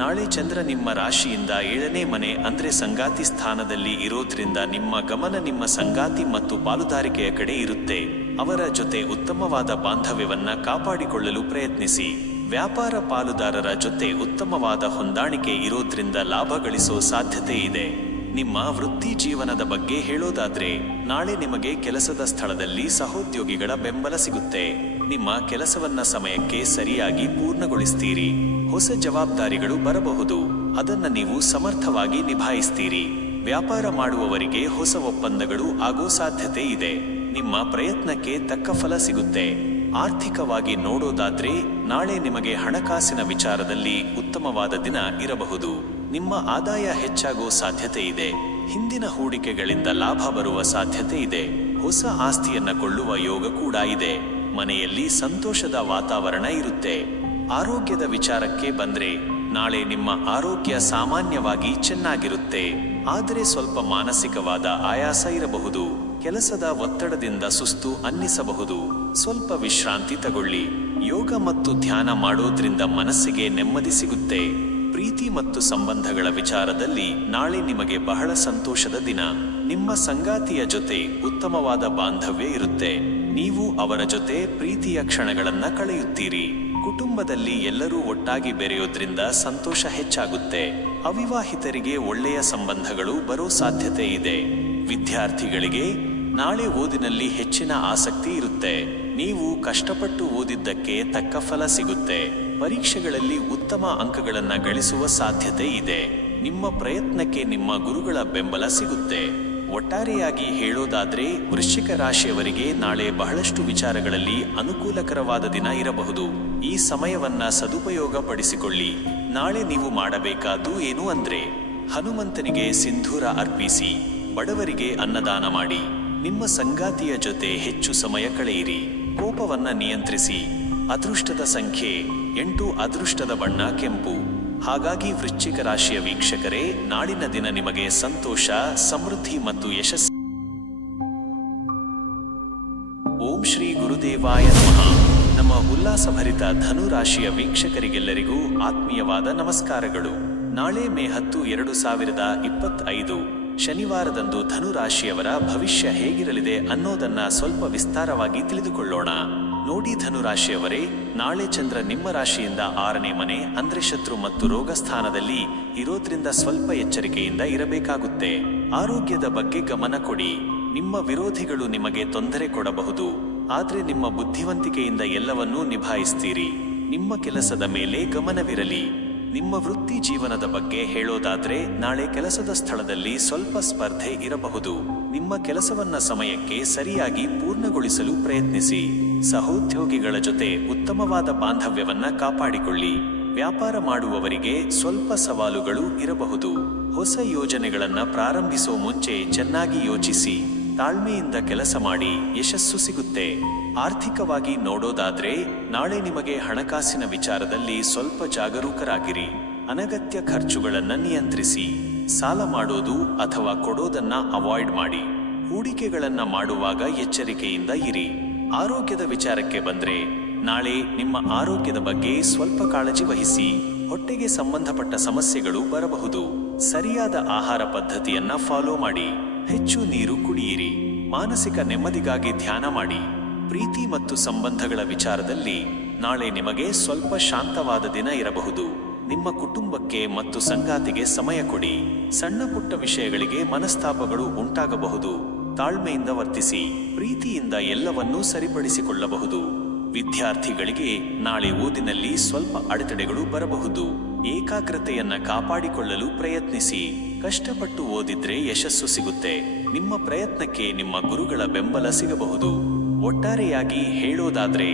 ನಾಳೆ ಚಂದ್ರ ನಿಮ್ಮ ರಾಶಿಯಿಂದ 7ನೇ ಮನೆ ಅಂದ್ರೆ ಸಂಗಾತಿ ಸ್ಥಾನದಲ್ಲಿ ಇರೋದ್ರಿಂದ ನಿಮ್ಮ ಗಮನ ನಿಮ್ಮ ಸಂಗಾತಿ ಮತ್ತು ಪಾಲುದಾರಿಕೆಯ ಕಡೆ ಇರುತ್ತೆ. ಅವರ ಜೊತೆ ಉತ್ತಮವಾದ ಬಾಂಧವ್ಯವನ್ನ ಕಾಪಾಡಿಕೊಳ್ಳಲು ಪ್ರಯತ್ನಿಸಿ. ವ್ಯಾಪಾರ ಪಾಲುದಾರರ ಜೊತೆ ಉತ್ತಮವಾದ ಹೊಂದಾಣಿಕೆ ಇರೋದ್ರಿಂದ ಲಾಭ ಗಳಿಸೋ ಸಾಧ್ಯತೆ ಇದೆ. ನಿಮ್ಮ ವೃತ್ತಿ ಜೀವನದ ಬಗ್ಗೆ ಹೇಳೋದಾದ್ರೆ ನಾಳೆ ನಿಮಗೆ ಕೆಲಸದ ಸ್ಥಳದಲ್ಲಿ ಸಹೋದ್ಯೋಗಿಗಳ ಬೆಂಬಲ ಸಿಗುತ್ತೆ. ನಿಮ್ಮ ಕೆಲಸವನ್ನ ಸಮಯಕ್ಕೆ ಸರಿಯಾಗಿ ಪೂರ್ಣಗೊಳಿಸ್ತೀರಿ. ಹೊಸ ಜವಾಬ್ದಾರಿಗಳು ಬರಬಹುದು, ಅದನ್ನ ನೀವು ಸಮರ್ಥವಾಗಿ ನಿಭಾಯಿಸ್ತೀರಿ. ವ್ಯಾಪಾರ ಮಾಡುವವರಿಗೆ ಹೊಸ ಒಪ್ಪಂದಗಳು ಆಗೋ ಸಾಧ್ಯತೆ ಇದೆ. ನಿಮ್ಮ ಪ್ರಯತ್ನಕ್ಕೆ ತಕ್ಕ ಫಲ ಸಿಗುತ್ತೆ. ಆರ್ಥಿಕವಾಗಿ ನೋಡೋದಾದ್ರೆ ನಾಳೆ ನಿಮಗೆ ಹಣಕಾಸಿನ ವಿಚಾರದಲ್ಲಿ ಉತ್ತಮವಾದ ದಿನ ಇರಬಹುದು. ನಿಮ್ಮ ಆದಾಯ ಹೆಚ್ಚಾಗೋ ಸಾಧ್ಯತೆ ಇದೆ. ಹಿಂದಿನ ಹೂಡಿಕೆಗಳಿಂದ ಲಾಭ ಬರುವ ಸಾಧ್ಯತೆ ಇದೆ. ಹೊಸ ಆಸ್ತಿಯನ್ನ ಕೊಳ್ಳುವ ಯೋಗ ಕೂಡ ಇದೆ. ಮನೆಯಲ್ಲಿ ಸಂತೋಷದ ವಾತಾವರಣ ಇರುತ್ತೆ. ಆರೋಗ್ಯದ ವಿಚಾರಕ್ಕೆ ಬಂದ್ರೆ ನಾಳೆ ನಿಮ್ಮ ಆರೋಗ್ಯ ಸಾಮಾನ್ಯವಾಗಿ ಚೆನ್ನಾಗಿರುತ್ತೆ. ಆದರೆ ಸ್ವಲ್ಪ ಮಾನಸಿಕವಾದ ಆಯಾಸ ಇರಬಹುದು. ಕೆಲಸದ ಒತ್ತಡದಿಂದ ಸುಸ್ತು ಅನ್ನಿಸಬಹುದು. ಸ್ವಲ್ಪ ವಿಶ್ರಾಂತಿ ತಗೊಳ್ಳಿ. ಯೋಗ ಮತ್ತು ಧ್ಯಾನ ಮಾಡೋದ್ರಿಂದ ಮನಸ್ಸಿಗೆ ನೆಮ್ಮದಿ ಸಿಗುತ್ತೆ. ಪ್ರೀತಿ ಮತ್ತು ಸಂಬಂಧಗಳ ವಿಚಾರದಲ್ಲಿ ನಾಳೆ ನಿಮಗೆ ಬಹಳ ಸಂತೋಷದ ದಿನ. ನಿಮ್ಮ ಸಂಗಾತಿಯ ಜೊತೆ ಉತ್ತಮವಾದ ಬಾಂಧವ್ಯ ಇರುತ್ತೆ. ನೀವು ಅವರ ಜೊತೆ ಪ್ರೀತಿಯ ಕ್ಷಣಗಳನ್ನ ಕಳೆಯುತ್ತೀರಿ. ಕುಟುಂಬದಲ್ಲಿ ಎಲ್ಲರೂ ಒಟ್ಟಾಗಿ ಬೆರೆಯೋದ್ರಿಂದ ಸಂತೋಷ ಹೆಚ್ಚಾಗುತ್ತೆ. ಅವಿವಾಹಿತರಿಗೆ ಒಳ್ಳೆಯ ಸಂಬಂಧಗಳು ಬರೋ ಸಾಧ್ಯತೆ ಇದೆ. ವಿದ್ಯಾರ್ಥಿಗಳಿಗೆ ನಾಳೆ ಓದಿನಲ್ಲಿ ಹೆಚ್ಚಿನ ಆಸಕ್ತಿ ಇರುತ್ತೆ. ನೀವು ಕಷ್ಟಪಟ್ಟು ಓದಿದ್ದಕ್ಕೆ ತಕ್ಕ ಫಲ ಸಿಗುತ್ತೆ. ಪರೀಕ್ಷೆಗಳಲ್ಲಿ ಉತ್ತಮ ಅಂಕಗಳನ್ನು ಗಳಿಸುವ ಸಾಧ್ಯತೆ ಇದೆ. ನಿಮ್ಮ ಪ್ರಯತ್ನಕ್ಕೆ ನಿಮ್ಮ ಗುರುಗಳ ಬೆಂಬಲ ಸಿಗುತ್ತೆ. ಒಟ್ಟಾರೆಯಾಗಿ ಹೇಳೋದಾದ್ರೆ ವೃಶ್ಚಿಕ ರಾಶಿಯವರಿಗೆ ನಾಳೆ ಬಹಳಷ್ಟು ವಿಚಾರಗಳಲ್ಲಿ ಅನುಕೂಲಕರವಾದ ದಿನ ಇರಬಹುದು. ಈ ಸಮಯವನ್ನ ಸದುಪಯೋಗ ಪಡಿಸಿಕೊಳ್ಳಿ. ನಾಳೆ ನೀವು ಮಾಡಬೇಕಾದ್ದು ಏನು ಅಂದ್ರೆ ಹನುಮಂತನಿಗೆ ಸಿಂಧೂರ ಅರ್ಪಿಸಿ, ಬಡವರಿಗೆ ಅನ್ನದಾನ ಮಾಡಿ, ನಿಮ್ಮ ಸಂಗಾತಿಯ ಜೊತೆ ಹೆಚ್ಚು ಸಮಯ ಕಳೆಯಿರಿ. ಕೋಪವನ್ನ ನಿಯಂತ್ರಿಸಿ. ಅದೃಷ್ಟದ ಸಂಖ್ಯೆ 8, ಅದೃಷ್ಟದ ಬಣ್ಣ ಕೆಂಪು. ಹಾಗಾಗಿ ವೃಶ್ಚಿಕ ರಾಶಿಯ ವೀಕ್ಷಕರೇ, ನಾಳಿನ ದಿನ ನಿಮಗೆ ಸಂತೋಷ, ಸಮೃದ್ಧಿ ಮತ್ತು ಯಶಸ್ಸು. ಓಂ ಶ್ರೀ ಗುರುದೇವಾಯ ನಮಃ. ನಮ್ಮ ಉಲ್ಲಾಸಭರಿತ ಧನು ರಾಶಿಯ ವೀಕ್ಷಕರಿಗೆಲ್ಲರಿಗೂ ಆತ್ಮೀಯವಾದ ನಮಸ್ಕಾರಗಳು. ನಾಳೆ ಮೇ 10, 2025 ಶನಿವಾರದಂದು ಧನು ರಾಶಿಯವರ ಭವಿಷ್ಯ ಹೇಗಿರಲಿದೆ ಅನ್ನೋದನ್ನ ಸ್ವಲ್ಪ ವಿಸ್ತಾರವಾಗಿ ತಿಳಿದುಕೊಳ್ಳೋಣ. ನೋಡಿ ಧನು ರಾಶಿಯವರೇ, ನಾಳೆ ಚಂದ್ರ ನಿಮ್ಮ ರಾಶಿಯಿಂದ 6ನೇ ಮನೆ ಅಂದ್ರೆ ಶತ್ರು ಮತ್ತು ರೋಗ ಸ್ಥಾನದಲ್ಲಿ ಇರೋದ್ರಿಂದ ಸ್ವಲ್ಪ ಎಚ್ಚರಿಕೆಯಿಂದ ಇರಬೇಕಾಗುತ್ತೆ. ಆರೋಗ್ಯದ ಬಗ್ಗೆ ಗಮನ ಕೊಡಿ. ನಿಮ್ಮ ವಿರೋಧಿಗಳು ನಿಮಗೆ ತೊಂದರೆ ಕೊಡಬಹುದು, ಆದ್ರೆ ನಿಮ್ಮ ಬುದ್ಧಿವಂತಿಕೆಯಿಂದ ಎಲ್ಲವನ್ನೂ ನಿಭಾಯಿಸ್ತೀರಿ. ನಿಮ್ಮ ಕೆಲಸದ ಮೇಲೆ ಗಮನವಿರಲಿ. ನಿಮ್ಮ ವೃತ್ತಿ ಜೀವನದ ಬಗ್ಗೆ ಹೇಳೋದಾದ್ರೆ ನಾಳೆ ಕೆಲಸದ ಸ್ಥಳದಲ್ಲಿ ಸ್ವಲ್ಪ ಸ್ಪರ್ಧೆ ಇರಬಹುದು. ನಿಮ್ಮ ಕೆಲಸವನ್ನ ಸಮಯಕ್ಕೆ ಸರಿಯಾಗಿ ಪೂರ್ಣಗೊಳಿಸಲು ಪ್ರಯತ್ನಿಸಿ. ಸಹೋದ್ಯೋಗಿಗಳ ಜೊತೆ ಉತ್ತಮವಾದ ಬಾಂಧವ್ಯವನ್ನ ಕಾಪಾಡಿಕೊಳ್ಳಿ. ವ್ಯಾಪಾರ ಮಾಡುವವರಿಗೆ ಸ್ವಲ್ಪ ಸವಾಲುಗಳು ಇರಬಹುದು. ಹೊಸ ಯೋಜನೆಗಳನ್ನ ಪ್ರಾರಂಭಿಸೋ ಮುಂಚೆ ಚೆನ್ನಾಗಿ ಯೋಚಿಸಿ. ತಾಳ್ಮೆಯಿಂದ ಕೆಲಸ ಮಾಡಿ ಯಶಸ್ಸು ಸಿಗುತ್ತೆ. ಆರ್ಥಿಕವಾಗಿ ನೋಡೋದಾದ್ರೆ ನಾಳೆ ನಿಮಗೆ ಹಣಕಾಸಿನ ವಿಚಾರದಲ್ಲಿ ಸ್ವಲ್ಪ ಜಾಗರೂಕರಾಗಿರಿ. ಅನಗತ್ಯ ಖರ್ಚುಗಳನ್ನ ನಿಯಂತ್ರಿಸಿ. ಸಾಲ ಮಾಡೋದು ಅಥವಾ ಕೊಡೋದನ್ನ ಅವಾಯ್ಡ್ ಮಾಡಿ. ಹೂಡಿಕೆಗಳನ್ನ ಮಾಡುವಾಗ ಎಚ್ಚರಿಕೆಯಿಂದ ಇರಿ. ಆರೋಗ್ಯದ ವಿಚಾರಕ್ಕೆ ಬಂದ್ರೆ ನಾಳೆ ನಿಮ್ಮ ಆರೋಗ್ಯದ ಬಗ್ಗೆ ಸ್ವಲ್ಪ ಕಾಳಜಿ ವಹಿಸಿ. ಹೊಟ್ಟೆಗೆ ಸಂಬಂಧಪಟ್ಟ ಸಮಸ್ಯೆಗಳು ಬರಬಹುದು. ಸರಿಯಾದ ಆಹಾರ ಪದ್ಧತಿಯನ್ನ ಫಾಲೋ ಮಾಡಿ. ಹೆಚ್ಚು ನೀರು ಕುಡಿಯಿರಿ. ಮಾನಸಿಕ ನೆಮ್ಮದಿಗಾಗಿ ಧ್ಯಾನ ಮಾಡಿ. ಪ್ರೀತಿ ಮತ್ತು ಸಂಬಂಧಗಳ ವಿಚಾರದಲ್ಲಿ ನಾಳೆ ನಿಮಗೆ ಸ್ವಲ್ಪ ಶಾಂತವಾದ ದಿನ ಇರಬಹುದು. ನಿಮ್ಮ ಕುಟುಂಬಕ್ಕೆ ಮತ್ತು ಸಂಗಾತಿಗೆ ಸಮಯ ಕೊಡಿ. ಸಣ್ಣ ಪುಟ್ಟ ವಿಷಯಗಳಿಗೆ ಮನಸ್ತಾಪಗಳು ಉಂಟಾಗಬಹುದು. ತಾಳ್ಮೆಯಿಂದ ವರ್ತಿಸಿ. ಪ್ರೀತಿಯಿಂದ ಎಲ್ಲವನ್ನೂ ಸರಿಪಡಿಸಿಕೊಳ್ಳಬಹುದು. ವಿದ್ಯಾರ್ಥಿಗಳಿಗೆ ನಾಳೆ ಓದಿನಲ್ಲಿ ಸ್ವಲ್ಪ ಅಡೆತಡೆಗಳು ಬರಬಹುದು. ಏಕಾಗ್ರತೆಯನ್ನ ಕಾಪಾಡಿಕೊಳ್ಳಲು ಪ್ರಯತ್ನಿಸಿ. ಕಷ್ಟಪಟ್ಟು ಓದಿದ್ರೆ ಯಶಸ್ಸು ಸಿಗುತ್ತೆ. ನಿಮ್ಮ ಪ್ರಯತ್ನಕ್ಕೆ ನಿಮ್ಮ ಗುರುಗಳ ಬೆಂಬಲ ಸಿಗಬಹುದು. ಒಟ್ಟಾರೆಯಾಗಿ ಹೇಳೋದಾದ್ರೆ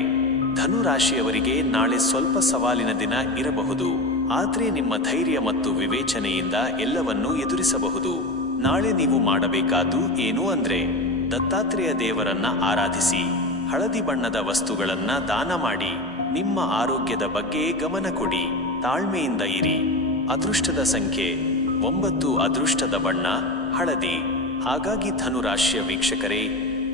ಧನು ರಾಶಿಯವರಿಗೆ ನಾಳೆ ಸ್ವಲ್ಪ ಸವಾಲಿನ ದಿನ ಇರಬಹುದು. ಆದ್ರೆ ನಿಮ್ಮ ಧೈರ್ಯ ಮತ್ತು ವಿವೇಚನೆಯಿಂದ ಎಲ್ಲವನ್ನೂ ಎದುರಿಸಬಹುದು. ನಾಳೆ ನೀವು ಮಾಡಬೇಕಾದ್ದು ಏನು ಅಂದ್ರೆ ದತ್ತಾತ್ರೇಯ ದೇವರನ್ನ ಆರಾಧಿಸಿ. ಹಳದಿ ಬಣ್ಣದ ವಸ್ತುಗಳನ್ನ ದಾನ ಮಾಡಿ. ನಿಮ್ಮ ಆರೋಗ್ಯದ ಬಗ್ಗೆ ಗಮನ ಕೊಡಿ. ತಾಳ್ಮೆಯಿಂದ ಇರಿ. ಅದೃಷ್ಟದ ಸಂಖ್ಯೆ 9, ಅದೃಷ್ಟದ ಬಣ್ಣ ಹಳದಿ. ಹಾಗಾಗಿ ಧನು ರಾಶಿಯ ವೀಕ್ಷಕರೇ,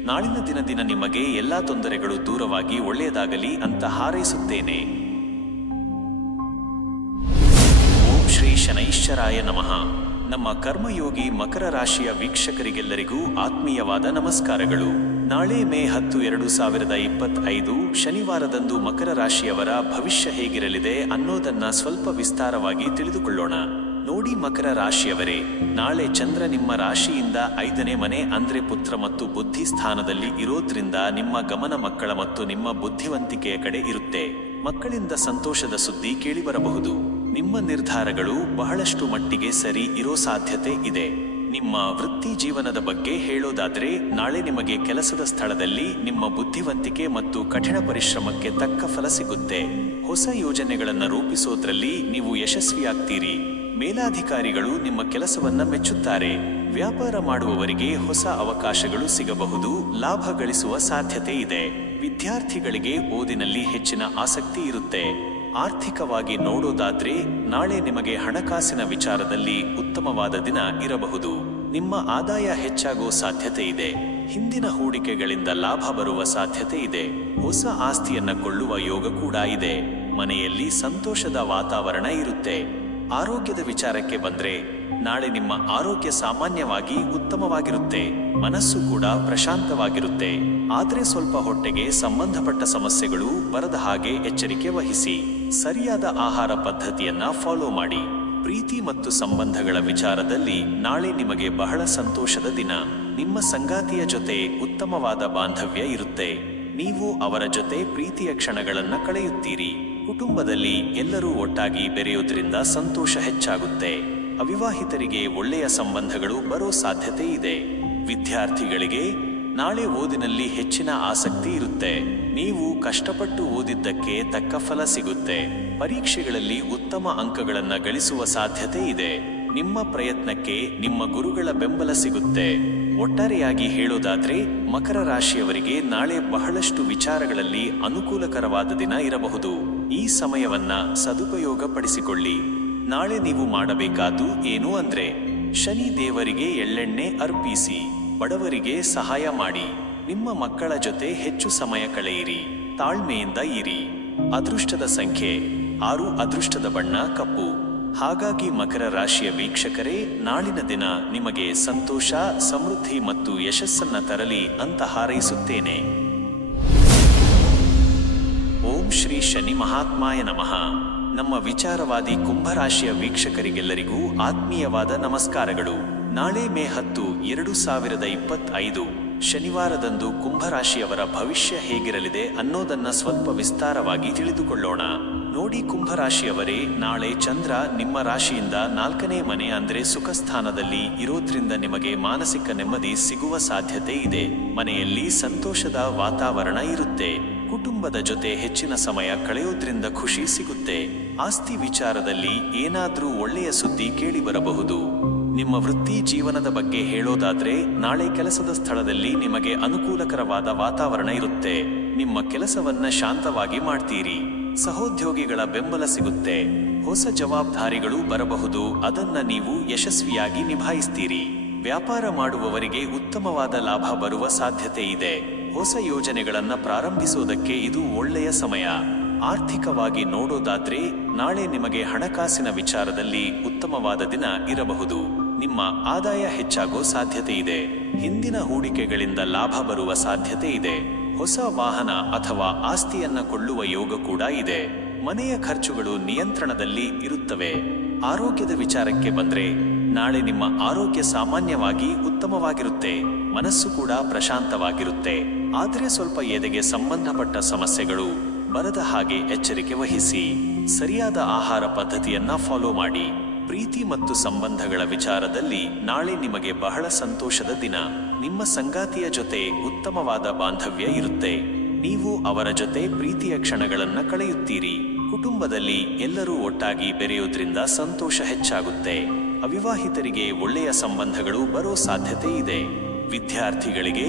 ನಾಳಿನ ದಿನ ನಿಮಗೆ ಎಲ್ಲಾ ತೊಂದರೆಗಳು ದೂರವಾಗಿ ಒಳ್ಳೆಯದಾಗಲಿ ಅಂತ ಹಾರೈಸುತ್ತೇನೆ. ಓಂ ಶ್ರೀ ಶನೈಶ್ಚರಾಯ ನಮಃ. ನಮ್ಮ ಕರ್ಮಯೋಗಿ ಮಕರ ರಾಶಿಯ ವೀಕ್ಷಕರಿಗೆಲ್ಲರಿಗೂ ಆತ್ಮೀಯವಾದ ನಮಸ್ಕಾರಗಳು. ನಾಳೆ ಮೇ 10, 2025 ಶನಿವಾರದಂದು ಮಕರ ರಾಶಿಯವರ ಭವಿಷ್ಯ ಹೇಗಿರಲಿದೆ ಅನ್ನೋದನ್ನ ಸ್ವಲ್ಪ ವಿಸ್ತಾರವಾಗಿ ತಿಳಿದುಕೊಳ್ಳೋಣ. ನೋಡಿ ಮಕರ ರಾಶಿಯವರೇ, ನಾಳೆ ಚಂದ್ರ ನಿಮ್ಮ ರಾಶಿಯಿಂದ 5ನೇ ಮನೆ ಅಂದ್ರೆ ಪುತ್ರ ಮತ್ತು ಬುದ್ಧಿ ಸ್ಥಾನದಲ್ಲಿ ಇರೋದ್ರಿಂದ ನಿಮ್ಮ ಗಮನ ಮಕ್ಕಳ ಮತ್ತು ನಿಮ್ಮ ಬುದ್ಧಿವಂತಿಕೆಯ ಕಡೆ ಇರುತ್ತೆ. ಮಕ್ಕಳಿಂದ ಸಂತೋಷದ ಸುದ್ದಿ ಕೇಳಿಬರಬಹುದು. ನಿಮ್ಮ ನಿರ್ಧಾರಗಳು ಬಹಳಷ್ಟು ಮಟ್ಟಿಗೆ ಸರಿ ಇರೋ ಸಾಧ್ಯತೆ ಇದೆ. ನಿಮ್ಮ ವೃತ್ತಿ ಜೀವನದ ಬಗ್ಗೆ ಹೇಳೋದಾದ್ರೆ, ನಾಳೆ ನಿಮಗೆ ಕೆಲಸದ ಸ್ಥಳದಲ್ಲಿ ನಿಮ್ಮ ಬುದ್ಧಿವಂತಿಕೆ ಮತ್ತು ಕಠಿಣ ಪರಿಶ್ರಮಕ್ಕೆ ತಕ್ಕ ಫಲ ಸಿಗುತ್ತೆ. ಹೊಸ ಯೋಜನೆಗಳನ್ನು ರೂಪಿಸೋದ್ರಲ್ಲಿ ನೀವು ಯಶಸ್ವಿಯಾಗ್ತೀರಿ. ಮೇಲಾಧಿಕಾರಿಗಳು ನಿಮ್ಮ ಕೆಲಸವನ್ನ ಮೆಚ್ಚುತ್ತಾರೆ. ವ್ಯಾಪಾರ ಮಾಡುವವರಿಗೆ ಹೊಸ ಅವಕಾಶಗಳು ಸಿಗಬಹುದು. ಲಾಭ ಗಳಿಸುವ ಸಾಧ್ಯತೆ ಇದೆ. ವಿದ್ಯಾರ್ಥಿಗಳಿಗೆ ಓದಿನಲ್ಲಿ ಹೆಚ್ಚಿನ ಆಸಕ್ತಿ ಇರುತ್ತೆ. ಆರ್ಥಿಕವಾಗಿ ನೋಡೋದಾದ್ರೆ, ನಾಳೆ ನಿಮಗೆ ಹಣಕಾಸಿನ ವಿಚಾರದಲ್ಲಿ ಉತ್ತಮವಾದ ದಿನ ಇರಬಹುದು. ನಿಮ್ಮ ಆದಾಯ ಹೆಚ್ಚಾಗೋ ಸಾಧ್ಯತೆ ಇದೆ. ಹಿಂದಿನ ಹೂಡಿಕೆಗಳಿಂದ ಲಾಭ ಬರುವ ಸಾಧ್ಯತೆ ಇದೆ. ಹೊಸ ಆಸ್ತಿಯನ್ನ ಕೊಳ್ಳುವ ಯೋಗ ಕೂಡ ಇದೆ. ಮನೆಯಲ್ಲಿ ಸಂತೋಷದ ವಾತಾವರಣ ಇರುತ್ತೆ. ಆರೋಗ್ಯದ ವಿಚಾರಕ್ಕೆ ಬಂದ್ರೆ, ನಾಳೆ ನಿಮ್ಮ ಆರೋಗ್ಯ ಸಾಮಾನ್ಯವಾಗಿ ಉತ್ತಮವಾಗಿರುತ್ತೆ. ಮನಸ್ಸು ಕೂಡ ಪ್ರಶಾಂತವಾಗಿರುತ್ತೆ. ಆದ್ರೆ ಸ್ವಲ್ಪ ಹೊಟ್ಟೆಗೆ ಸಂಬಂಧಪಟ್ಟ ಸಮಸ್ಯೆಗಳು ಬರದ ಹಾಗೆ ಎಚ್ಚರಿಕೆ ವಹಿಸಿ. ಸರಿಯಾದ ಆಹಾರ ಪದ್ಧತಿಯನ್ನ ಫಾಲೋ ಮಾಡಿ. ಪ್ರೀತಿ ಮತ್ತು ಸಂಬಂಧಗಳ ವಿಚಾರದಲ್ಲಿ ನಾಳೆ ನಿಮಗೆ ಬಹಳ ಸಂತೋಷದ ದಿನ. ನಿಮ್ಮ ಸಂಗಾತಿಯ ಜೊತೆ ಉತ್ತಮವಾದ ಬಾಂಧವ್ಯ ಇರುತ್ತೆ. ನೀವು ಅವರ ಜೊತೆ ಪ್ರೀತಿಯ ಕ್ಷಣಗಳನ್ನ ಕಳೆಯುತ್ತೀರಿ. ಕುಟುಂಬದಲ್ಲಿ ಎಲ್ಲರೂ ಒಟ್ಟಾಗಿ ಬೆರೆಯೋದ್ರಿಂದ ಸಂತೋಷ ಹೆಚ್ಚಾಗುತ್ತೆ. ಅವಿವಾಹಿತರಿಗೆ ಒಳ್ಳೆಯ ಸಂಬಂಧಗಳು ಬರೋ ಸಾಧ್ಯತೆ ಇದೆ. ವಿದ್ಯಾರ್ಥಿಗಳಿಗೆ ನಾಳೆ ಓದಿನಲ್ಲಿ ಹೆಚ್ಚಿನ ಆಸಕ್ತಿ ಇರುತ್ತೆ. ನೀವು ಕಷ್ಟಪಟ್ಟು ಓದಿದ್ದಕ್ಕೆ ತಕ್ಕ ಫಲ ಸಿಗುತ್ತೆ. ಪರೀಕ್ಷೆಗಳಲ್ಲಿ ಉತ್ತಮ ಅಂಕಗಳನ್ನು ಗಳಿಸುವ ಸಾಧ್ಯತೆ ಇದೆ. ನಿಮ್ಮ ಪ್ರಯತ್ನಕ್ಕೆ ನಿಮ್ಮ ಗುರುಗಳ ಬೆಂಬಲ ಸಿಗುತ್ತೆ. ಒಟ್ಟಾರೆಯಾಗಿ ಹೇಳೋದಾದ್ರೆ, ಮಕರ ರಾಶಿಯವರಿಗೆ ನಾಳೆ ಬಹಳಷ್ಟು ವಿಚಾರಗಳಲ್ಲಿ ಅನುಕೂಲಕರವಾದ ದಿನ ಇರಬಹುದು. ಈ ಸಮಯವನ್ನ ಸದುಪಯೋಗ ಪಡಿಸಿಕೊಳ್ಳಿ. ನಾಳೆ ನೀವು ಮಾಡಬೇಕಾದ್ದು ಏನು ಅಂದ್ರೆ, ಶನಿ ದೇವರಿಗೆ ಎಳ್ಳೆಣ್ಣೆ ಅರ್ಪಿಸಿ. ಬಡವರಿಗೆ ಸಹಾಯ ಮಾಡಿ. ನಿಮ್ಮ ಮಕ್ಕಳ ಜೊತೆ ಹೆಚ್ಚು ಸಮಯ ಕಳೆಯಿರಿ. ತಾಳ್ಮೆಯಿಂದ ಇರಿ. ಅದೃಷ್ಟದ ಸಂಖ್ಯೆ 6. ಅದೃಷ್ಟದ ಬಣ್ಣ ಕಪ್ಪು. ಹಾಗಾಗಿ ಮಕರ ರಾಶಿಯ ವೀಕ್ಷಕರೇ, ನಾಳಿನ ದಿನ ನಿಮಗೆ ಸಂತೋಷ, ಸಮೃದ್ಧಿ ಮತ್ತು ಯಶಸ್ಸನ್ನ ತರಲಿ ಅಂತ ಹಾರೈಸುತ್ತೇನೆ. ಓಂ ಶ್ರೀ ಶನಿ ಮಹಾತ್ಮಾಯ ನಮಃ. ನಮ್ಮ ವಿಚಾರವಾದಿ ಕುಂಭರಾಶಿಯ ವೀಕ್ಷಕರಿಗೆಲ್ಲರಿಗೂ ಆತ್ಮೀಯವಾದ ನಮಸ್ಕಾರಗಳು. ನಾಳೆ ಮೇ 10, 2025 ಶನಿವಾರದಂದು ಕುಂಭರಾಶಿಯವರ ಭವಿಷ್ಯ ಹೇಗಿರಲಿದೆ ಅನ್ನೋದನ್ನ ಸ್ವಲ್ಪ ವಿಸ್ತಾರವಾಗಿ ತಿಳಿದುಕೊಳ್ಳೋಣ. ನೋಡಿ ಕುಂಭರಾಶಿಯವರೇ, ನಾಳೆ ಚಂದ್ರ ನಿಮ್ಮ ರಾಶಿಯಿಂದ 4ನೇ ಮನೆ ಅಂದ್ರೆ ಸುಖ ಸ್ಥಾನದಲ್ಲಿ ಇರೋದ್ರಿಂದ ನಿಮಗೆ ಮಾನಸಿಕ ನೆಮ್ಮದಿ ಸಿಗುವ ಸಾಧ್ಯತೆ ಇದೆ. ಮನೆಯಲ್ಲಿ ಸಂತೋಷದ ವಾತಾವರಣ ಇರುತ್ತೆ. ಕುಟುಂಬದ ಜೊತೆ ಹೆಚ್ಚಿನ ಸಮಯ ಕಳೆಯೋದ್ರಿಂದ ಖುಷಿ ಸಿಗುತ್ತೆ. ಆಸ್ತಿ ವಿಚಾರದಲ್ಲಿ ಏನಾದ್ರೂ ಒಳ್ಳೆಯ ಸುದ್ದಿ ಕೇಳಿ ಬರಬಹುದು. ನಿಮ್ಮ ವೃತ್ತಿ ಜೀವನದ ಬಗ್ಗೆ ಹೇಳೋದಾದ್ರೆ, ನಾಳೆ ಕೆಲಸದ ಸ್ಥಳದಲ್ಲಿ ನಿಮಗೆ ಅನುಕೂಲಕರವಾದ ವಾತಾವರಣ ಇರುತ್ತೆ. ನಿಮ್ಮ ಕೆಲಸವನ್ನ ಶಾಂತವಾಗಿ ಮಾಡ್ತೀರಿ. ಸಹೋದ್ಯೋಗಿಗಳ ಬೆಂಬಲ ಸಿಗುತ್ತೆ. ಹೊಸ ಜವಾಬ್ದಾರಿಗಳು ಬರಬಹುದು. ಅದನ್ನ ನೀವು ಯಶಸ್ವಿಯಾಗಿ ನಿಭಾಯಿಸ್ತೀರಿ. ವ್ಯಾಪಾರ ಮಾಡುವವರಿಗೆ ಉತ್ತಮವಾದ ಲಾಭ ಬರುವ ಸಾಧ್ಯತೆ ಇದೆ. ಹೊಸ ಯೋಜನೆಗಳನ್ನ ಪ್ರಾರಂಭಿಸೋದಕ್ಕೆ ಇದು ಒಳ್ಳೆಯ ಸಮಯ. ಆರ್ಥಿಕವಾಗಿ ನೋಡೋದಾದ್ರೆ, ನಾಳೆ ನಿಮಗೆ ಹಣಕಾಸಿನ ವಿಚಾರದಲ್ಲಿ ಉತ್ತಮವಾದ ದಿನ ಇರಬಹುದು. ನಿಮ್ಮ ಆದಾಯ ಹೆಚ್ಚಾಗೋ ಸಾಧ್ಯತೆ ಇದೆ. ಹಿಂದಿನ ಹೂಡಿಕೆಗಳಿಂದ ಲಾಭ ಬರುವ ಸಾಧ್ಯತೆ ಇದೆ. ಹೊಸ ವಾಹನ ಅಥವಾ ಆಸ್ತಿಯನ್ನ ಕೊಳ್ಳುವ ಯೋಗ ಕೂಡ ಇದೆ. ಮನೆಯ ಖರ್ಚುಗಳು ನಿಯಂತ್ರಣದಲ್ಲಿ ಇರುತ್ತವೆ. ಆರೋಗ್ಯದ ವಿಚಾರಕ್ಕೆ ಬಂದ್ರೆ, ನಾಳೆ ನಿಮ್ಮ ಆರೋಗ್ಯ ಸಾಮಾನ್ಯವಾಗಿ ಉತ್ತಮವಾಗಿರುತ್ತೆ. ಮನಸ್ಸು ಕೂಡ ಪ್ರಶಾಂತವಾಗಿರುತ್ತೆ. ಆದರೆ ಸ್ವಲ್ಪ ಎದೆಗೆ ಸಂಬಂಧಪಟ್ಟ ಸಮಸ್ಯೆಗಳು ಬರದ ಹಾಗೆ ಎಚ್ಚರಿಕೆ ವಹಿಸಿ. ಸರಿಯಾದ ಆಹಾರ ಪದ್ಧತಿಯನ್ನ ಫಾಲೋ ಮಾಡಿ. ಪ್ರೀತಿ ಮತ್ತು ಸಂಬಂಧಗಳ ವಿಚಾರದಲ್ಲಿ ನಾಳೆ ನಿಮಗೆ ಬಹಳ ಸಂತೋಷದ ದಿನ. ನಿಮ್ಮ ಸಂಗಾತಿಯ ಜೊತೆ ಉತ್ತಮವಾದ ಬಾಂಧವ್ಯ ಇರುತ್ತೆ. ನೀವು ಅವರ ಜೊತೆ ಪ್ರೀತಿಯ ಕ್ಷಣಗಳನ್ನ ಕಳೆಯುತ್ತೀರಿ. ಕುಟುಂಬದಲ್ಲಿ ಎಲ್ಲರೂ ಒಟ್ಟಾಗಿ ಬೆರೆಯೋದ್ರಿಂದ ಸಂತೋಷ ಹೆಚ್ಚಾಗುತ್ತೆ. ಅವಿವಾಹಿತರಿಗೆ ಒಳ್ಳೆಯ ಸಂಬಂಧಗಳು ಬರೋ ಸಾಧ್ಯತೆ ಇದೆ. ವಿದ್ಯಾರ್ಥಿಗಳಿಗೆ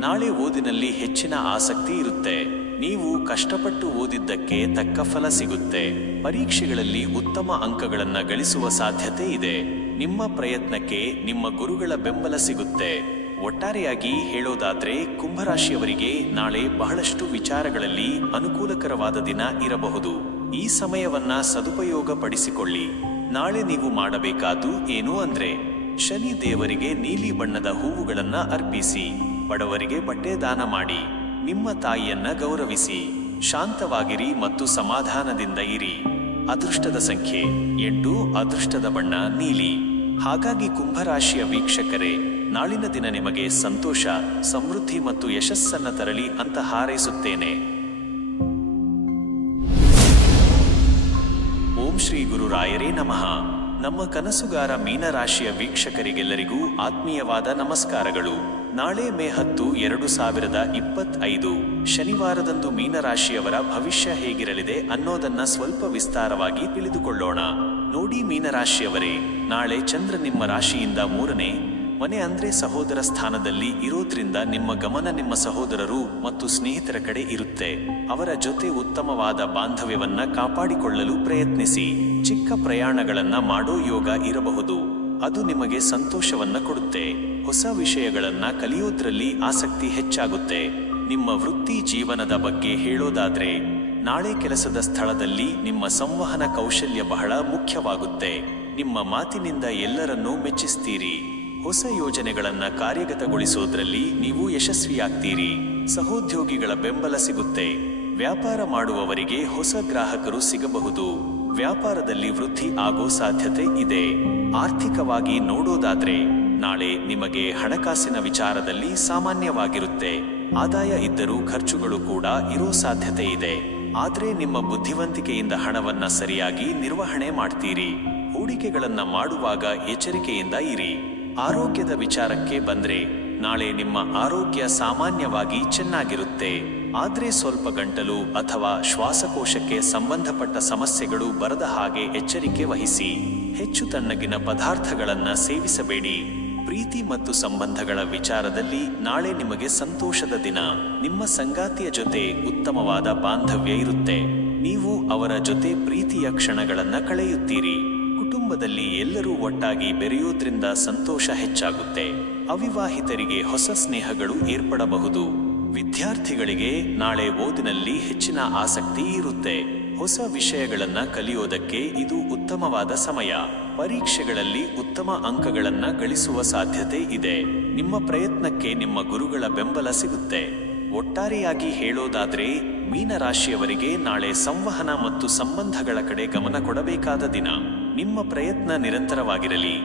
ನಾಳೆ ಓದಿನಲ್ಲಿ ಹೆಚ್ಚಿನ ಆಸಕ್ತಿ ಇರುತ್ತೆ. ನೀವು ಕಷ್ಟಪಟ್ಟು ಓದಿದ್ದಕ್ಕೆ ತಕ್ಕ ಫಲ ಸಿಗುತ್ತೆ. ಪರೀಕ್ಷೆಗಳಲ್ಲಿ ಉತ್ತಮ ಅಂಕಗಳನ್ನ ಗಳಿಸುವ ಸಾಧ್ಯತೆ ಇದೆ. ನಿಮ್ಮ ಪ್ರಯತ್ನಕ್ಕೆ ನಿಮ್ಮ ಗುರುಗಳ ಬೆಂಬಲ ಸಿಗುತ್ತೆ. ಒಟ್ಟಾರೆಯಾಗಿ ಹೇಳೋದಾದ್ರೆ, ಕುಂಭರಾಶಿಯವರಿಗೆ ನಾಳೆ ಬಹಳಷ್ಟು ವಿಚಾರಗಳಲ್ಲಿ ಅನುಕೂಲಕರವಾದ ದಿನ ಇರಬಹುದು. ಈ ಸಮಯವನ್ನ ಸದುಪಯೋಗ ಪಡಿಸಿಕೊಳ್ಳಿ. ನಾಳೆ ನೀವು ಮಾಡಬೇಕಾದ್ದು ಏನು ಅಂದ್ರೆ, ಶನಿ ದೇವರಿಗೆ ನೀಲಿ ಬಣ್ಣದ ಹೂವುಗಳನ್ನ ಅರ್ಪಿಸಿ. ಬಡವರಿಗೆ ಬಟ್ಟೆ ದಾನ ಮಾಡಿ. ನಿಮ್ಮ ತಾಯಿಯನ್ನ ಗೌರವಿಸಿ. ಶಾಂತವಾಗಿರಿ ಮತ್ತು ಸಮಾಧಾನದಿಂದ ಇರಿ. ಅದೃಷ್ಟದ ಸಂಖ್ಯೆ 8, ಅದೃಷ್ಟದ ಬಣ್ಣ ನೀಲಿ. ಹಾಗಾಗಿ ಕುಂಭರಾಶಿಯ ವೀಕ್ಷಕರೇ, ನಾಳಿನ ದಿನ ನಿಮಗೆ ಸಂತೋಷ, ಸಮೃದ್ಧಿ ಮತ್ತು ಯಶಸ್ಸನ್ನ ತರಲಿ ಅಂತ ಹಾರೈಸುತ್ತೇನೆ. ಓಂ ಶ್ರೀ ಗುರುರಾಯರೇ ನಮಃ. ನಮ್ಮ ಕನಸುಗಾರ ಮೀನರಾಶಿಯ ವೀಕ್ಷಕರಿಗೆಲ್ಲರಿಗೂ ಆತ್ಮೀಯವಾದ ನಮಸ್ಕಾರಗಳು. ನಾಳೆ ಮೇ 10, 2025 ಶನಿವಾರದಂದು ಮೀನರಾಶಿಯವರ ಭವಿಷ್ಯ ಹೇಗಿರಲಿದೆ ಅನ್ನೋದನ್ನ ಸ್ವಲ್ಪ ವಿಸ್ತಾರವಾಗಿ ತಿಳಿದುಕೊಳ್ಳೋಣ. ನೋಡಿ ಮೀನರಾಶಿಯವರೇ, ನಾಳೆ ಚಂದ್ರ ನಿಮ್ಮ ರಾಶಿಯಿಂದ 3ನೇ ಮನೆ ಅಂದ್ರೆ ಸಹೋದರ ಸ್ಥಾನದಲ್ಲಿ ಇರೋದ್ರಿಂದ ನಿಮ್ಮ ಗಮನ ನಿಮ್ಮ ಸಹೋದರರು ಮತ್ತು ಸ್ನೇಹಿತರ ಕಡೆ ಇರುತ್ತೆ. ಅವರ ಜೊತೆ ಉತ್ತಮವಾದ ಬಾಂಧವ್ಯವನ್ನ ಕಾಪಾಡಿಕೊಳ್ಳಲು ಪ್ರಯತ್ನಿಸಿ. ಚಿಕ್ಕ ಪ್ರಯಾಣಗಳನ್ನ ಮಾಡೋ ಯೋಗ ಇರಬಹುದು. ಅದು ನಿಮಗೆ ಸಂತೋಷವನ್ನ ಕೊಡುತ್ತೆ. ಹೊಸ ವಿಷಯಗಳನ್ನ ಕಲಿಯೋದ್ರಲ್ಲಿ ಆಸಕ್ತಿ ಹೆಚ್ಚಾಗುತ್ತೆ. ನಿಮ್ಮ ವೃತ್ತಿ ಜೀವನದ ಬಗ್ಗೆ ಹೇಳೋದಾದ್ರೆ, ನಾಳೆ ಕೆಲಸದ ಸ್ಥಳದಲ್ಲಿ ನಿಮ್ಮ ಸಂವಹನ ಕೌಶಲ್ಯ ಬಹಳ ಮುಖ್ಯವಾಗುತ್ತೆ. ನಿಮ್ಮ ಮಾತಿನಿಂದ ಎಲ್ಲರನ್ನೂ ಮೆಚ್ಚಿಸ್ತೀರಿ. ಹೊಸ ಯೋಜನೆಗಳನ್ನ ಕಾರ್ಯಗತಗೊಳಿಸೋದ್ರಲ್ಲಿ ನೀವು ಯಶಸ್ವಿಯಾಗ್ತೀರಿ. ಸಹೋದ್ಯೋಗಿಗಳ ಬೆಂಬಲ ಸಿಗುತ್ತೆ. ವ್ಯಾಪಾರ ಮಾಡುವವರಿಗೆ ಹೊಸ ಗ್ರಾಹಕರು ಸಿಗಬಹುದು. ವ್ಯಾಪಾರದಲ್ಲಿ ವೃದ್ಧಿ ಆಗೋ ಸಾಧ್ಯತೆ ಇದೆ. ಆರ್ಥಿಕವಾಗಿ ನೋಡೋದಾದ್ರೆ, ನಾಳೆ ನಿಮಗೆ ಹಣಕಾಸಿನ ವಿಚಾರದಲ್ಲಿ ಸಾಮಾನ್ಯವಾಗಿರುತ್ತೆ. ಆದಾಯ ಇದ್ದರೂ ಖರ್ಚುಗಳು ಕೂಡ ಇರೋ ಸಾಧ್ಯತೆ ಇದೆ. ಆದ್ರೆ ನಿಮ್ಮ ಬುದ್ಧಿವಂತಿಕೆಯಿಂದ ಹಣವನ್ನ ಸರಿಯಾಗಿ ನಿರ್ವಹಣೆ ಮಾಡ್ತೀರಿ. ಹೂಡಿಕೆಗಳನ್ನ ಮಾಡುವಾಗ ಎಚ್ಚರಿಕೆಯಿಂದ ಇರಿ. ಆರೋಗ್ಯದ ವಿಚಾರಕ್ಕೆ ಬಂದ್ರೆ, ನಾಳೆ ನಿಮ್ಮ ಆರೋಗ್ಯ ಸಾಮಾನ್ಯವಾಗಿ ಚೆನ್ನಾಗಿರುತ್ತೆ. ಆದ್ರೆ ಸ್ವಲ್ಪ ಗಂಟಲು ಅಥವಾ ಶ್ವಾಸಕೋಶಕ್ಕೆ ಸಂಬಂಧಪಟ್ಟ ಸಮಸ್ಯೆಗಳು ಬರದ ಹಾಗೆ ಎಚ್ಚರಿಕೆ ವಹಿಸಿ. ಹೆಚ್ಚು ತಣ್ಣಗಿನ ಪದಾರ್ಥಗಳನ್ನ ಸೇವಿಸಬೇಡಿ. ಪ್ರೀತಿ ಮತ್ತು ಸಂಬಂಧಗಳ ವಿಚಾರದಲ್ಲಿ ನಾಳೆ ನಿಮಗೆ ಸಂತೋಷದ ದಿನ. ನಿಮ್ಮ ಸಂಗಾತಿಯ ಜೊತೆ ಉತ್ತಮವಾದ ಬಾಂಧವ್ಯ ಇರುತ್ತೆ. ನೀವು ಅವರ ಜೊತೆ ಪ್ರೀತಿಯ ಕ್ಷಣಗಳನ್ನ ಕಳೆಯುತ್ತೀರಿ. ಕುಟುಂಬದಲ್ಲಿ ಎಲ್ಲರೂ ಒಟ್ಟಾಗಿ ಬೆರೆಯೋದ್ರಿಂದ ಸಂತೋಷ ಹೆಚ್ಚಾಗುತ್ತೆ. ಅವಿವಾಹಿತರಿಗೆ ಹೊಸ ಸ್ನೇಹಗಳು ಏರ್ಪಡಬಹುದು. ವಿದ್ಯಾರ್ಥಿಗಳಿಗೆ ನಾಳೆ ಓದಿನಲ್ಲಿ ಹೆಚ್ಚಿನ ಆಸಕ್ತಿ ಇರುತ್ತೆ. ಹೊಸ ವಿಷಯಗಳನ್ನ ಕಲಿಯೋದಕ್ಕೆ ಇದು ಉತ್ತಮವಾದ ಸಮಯ. ಪರೀಕ್ಷೆಗಳಲ್ಲಿ ಉತ್ತಮ ಅಂಕಗಳನ್ನ ಗಳಿಸುವ ಸಾಧ್ಯತೆ ಇದೆ. ನಿಮ್ಮ ಪ್ರಯತ್ನಕ್ಕೆ ನಿಮ್ಮ ಗುರುಗಳ ಬೆಂಬಲ ಸಿಗುತ್ತೆ. ಒಟ್ಟಾರೆಯಾಗಿ ಹೇಳೋದಾದ್ರೆ, ಮೀನರಾಶಿಯವರಿಗೆ ನಾಳೆ ಸಂವಹನ ಮತ್ತು ಸಂಬಂಧಗಳ ಕಡೆ ಗಮನ ಕೊಡಬೇಕಾದ ದಿನ. ನಿಮ್ಮ ಪ್ರಯತ್ನ ನಿರಂತರವಾಗಿರಲಿ.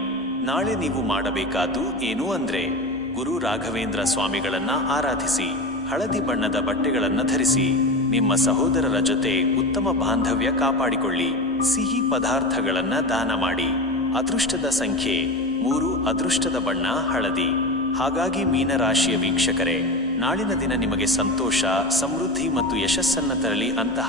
ನಾಳೆ ನೀವು ಮಾಡಬೇಕಾದ್ದು ಏನು ಅಂದ್ರೆ, ಗುರು ರಾಘವೇಂದ್ರ ಸ್ವಾಮಿಗಳನ್ನ ಆರಾಧಿಸಿ. ಹಳದಿ ಬಣ್ಣದ ಬಟ್ಟೆಗಳನ್ನ ಧರಿಸಿ. ನಿಮ್ಮ ಸಹೋದರರ ಜೊತೆ ಉತ್ತಮ ಬಾಂಧವ್ಯ ಕಾಪಾಡಿಕೊಳ್ಳಿ. ಸಿಹಿ ಪದಾರ್ಥಗಳನ್ನ ದಾನ ಮಾಡಿ. ಅದೃಷ್ಟದ ಸಂಖ್ಯೆ 3, ಅದೃಷ್ಟದ ಬಣ್ಣ ಹಳದಿ. ಹಾಗಾಗಿ ಮೀನರಾಶಿಯ ವೀಕ್ಷಕರೇ, ನಾಳಿನ ದಿನ ನಿಮಗೆ ಸಂತೋಷ, ಸಮೃದ್ಧಿ ಮತ್ತು ಯಶಸ್ಸನ್ನ ತರಲಿ ಅಂತ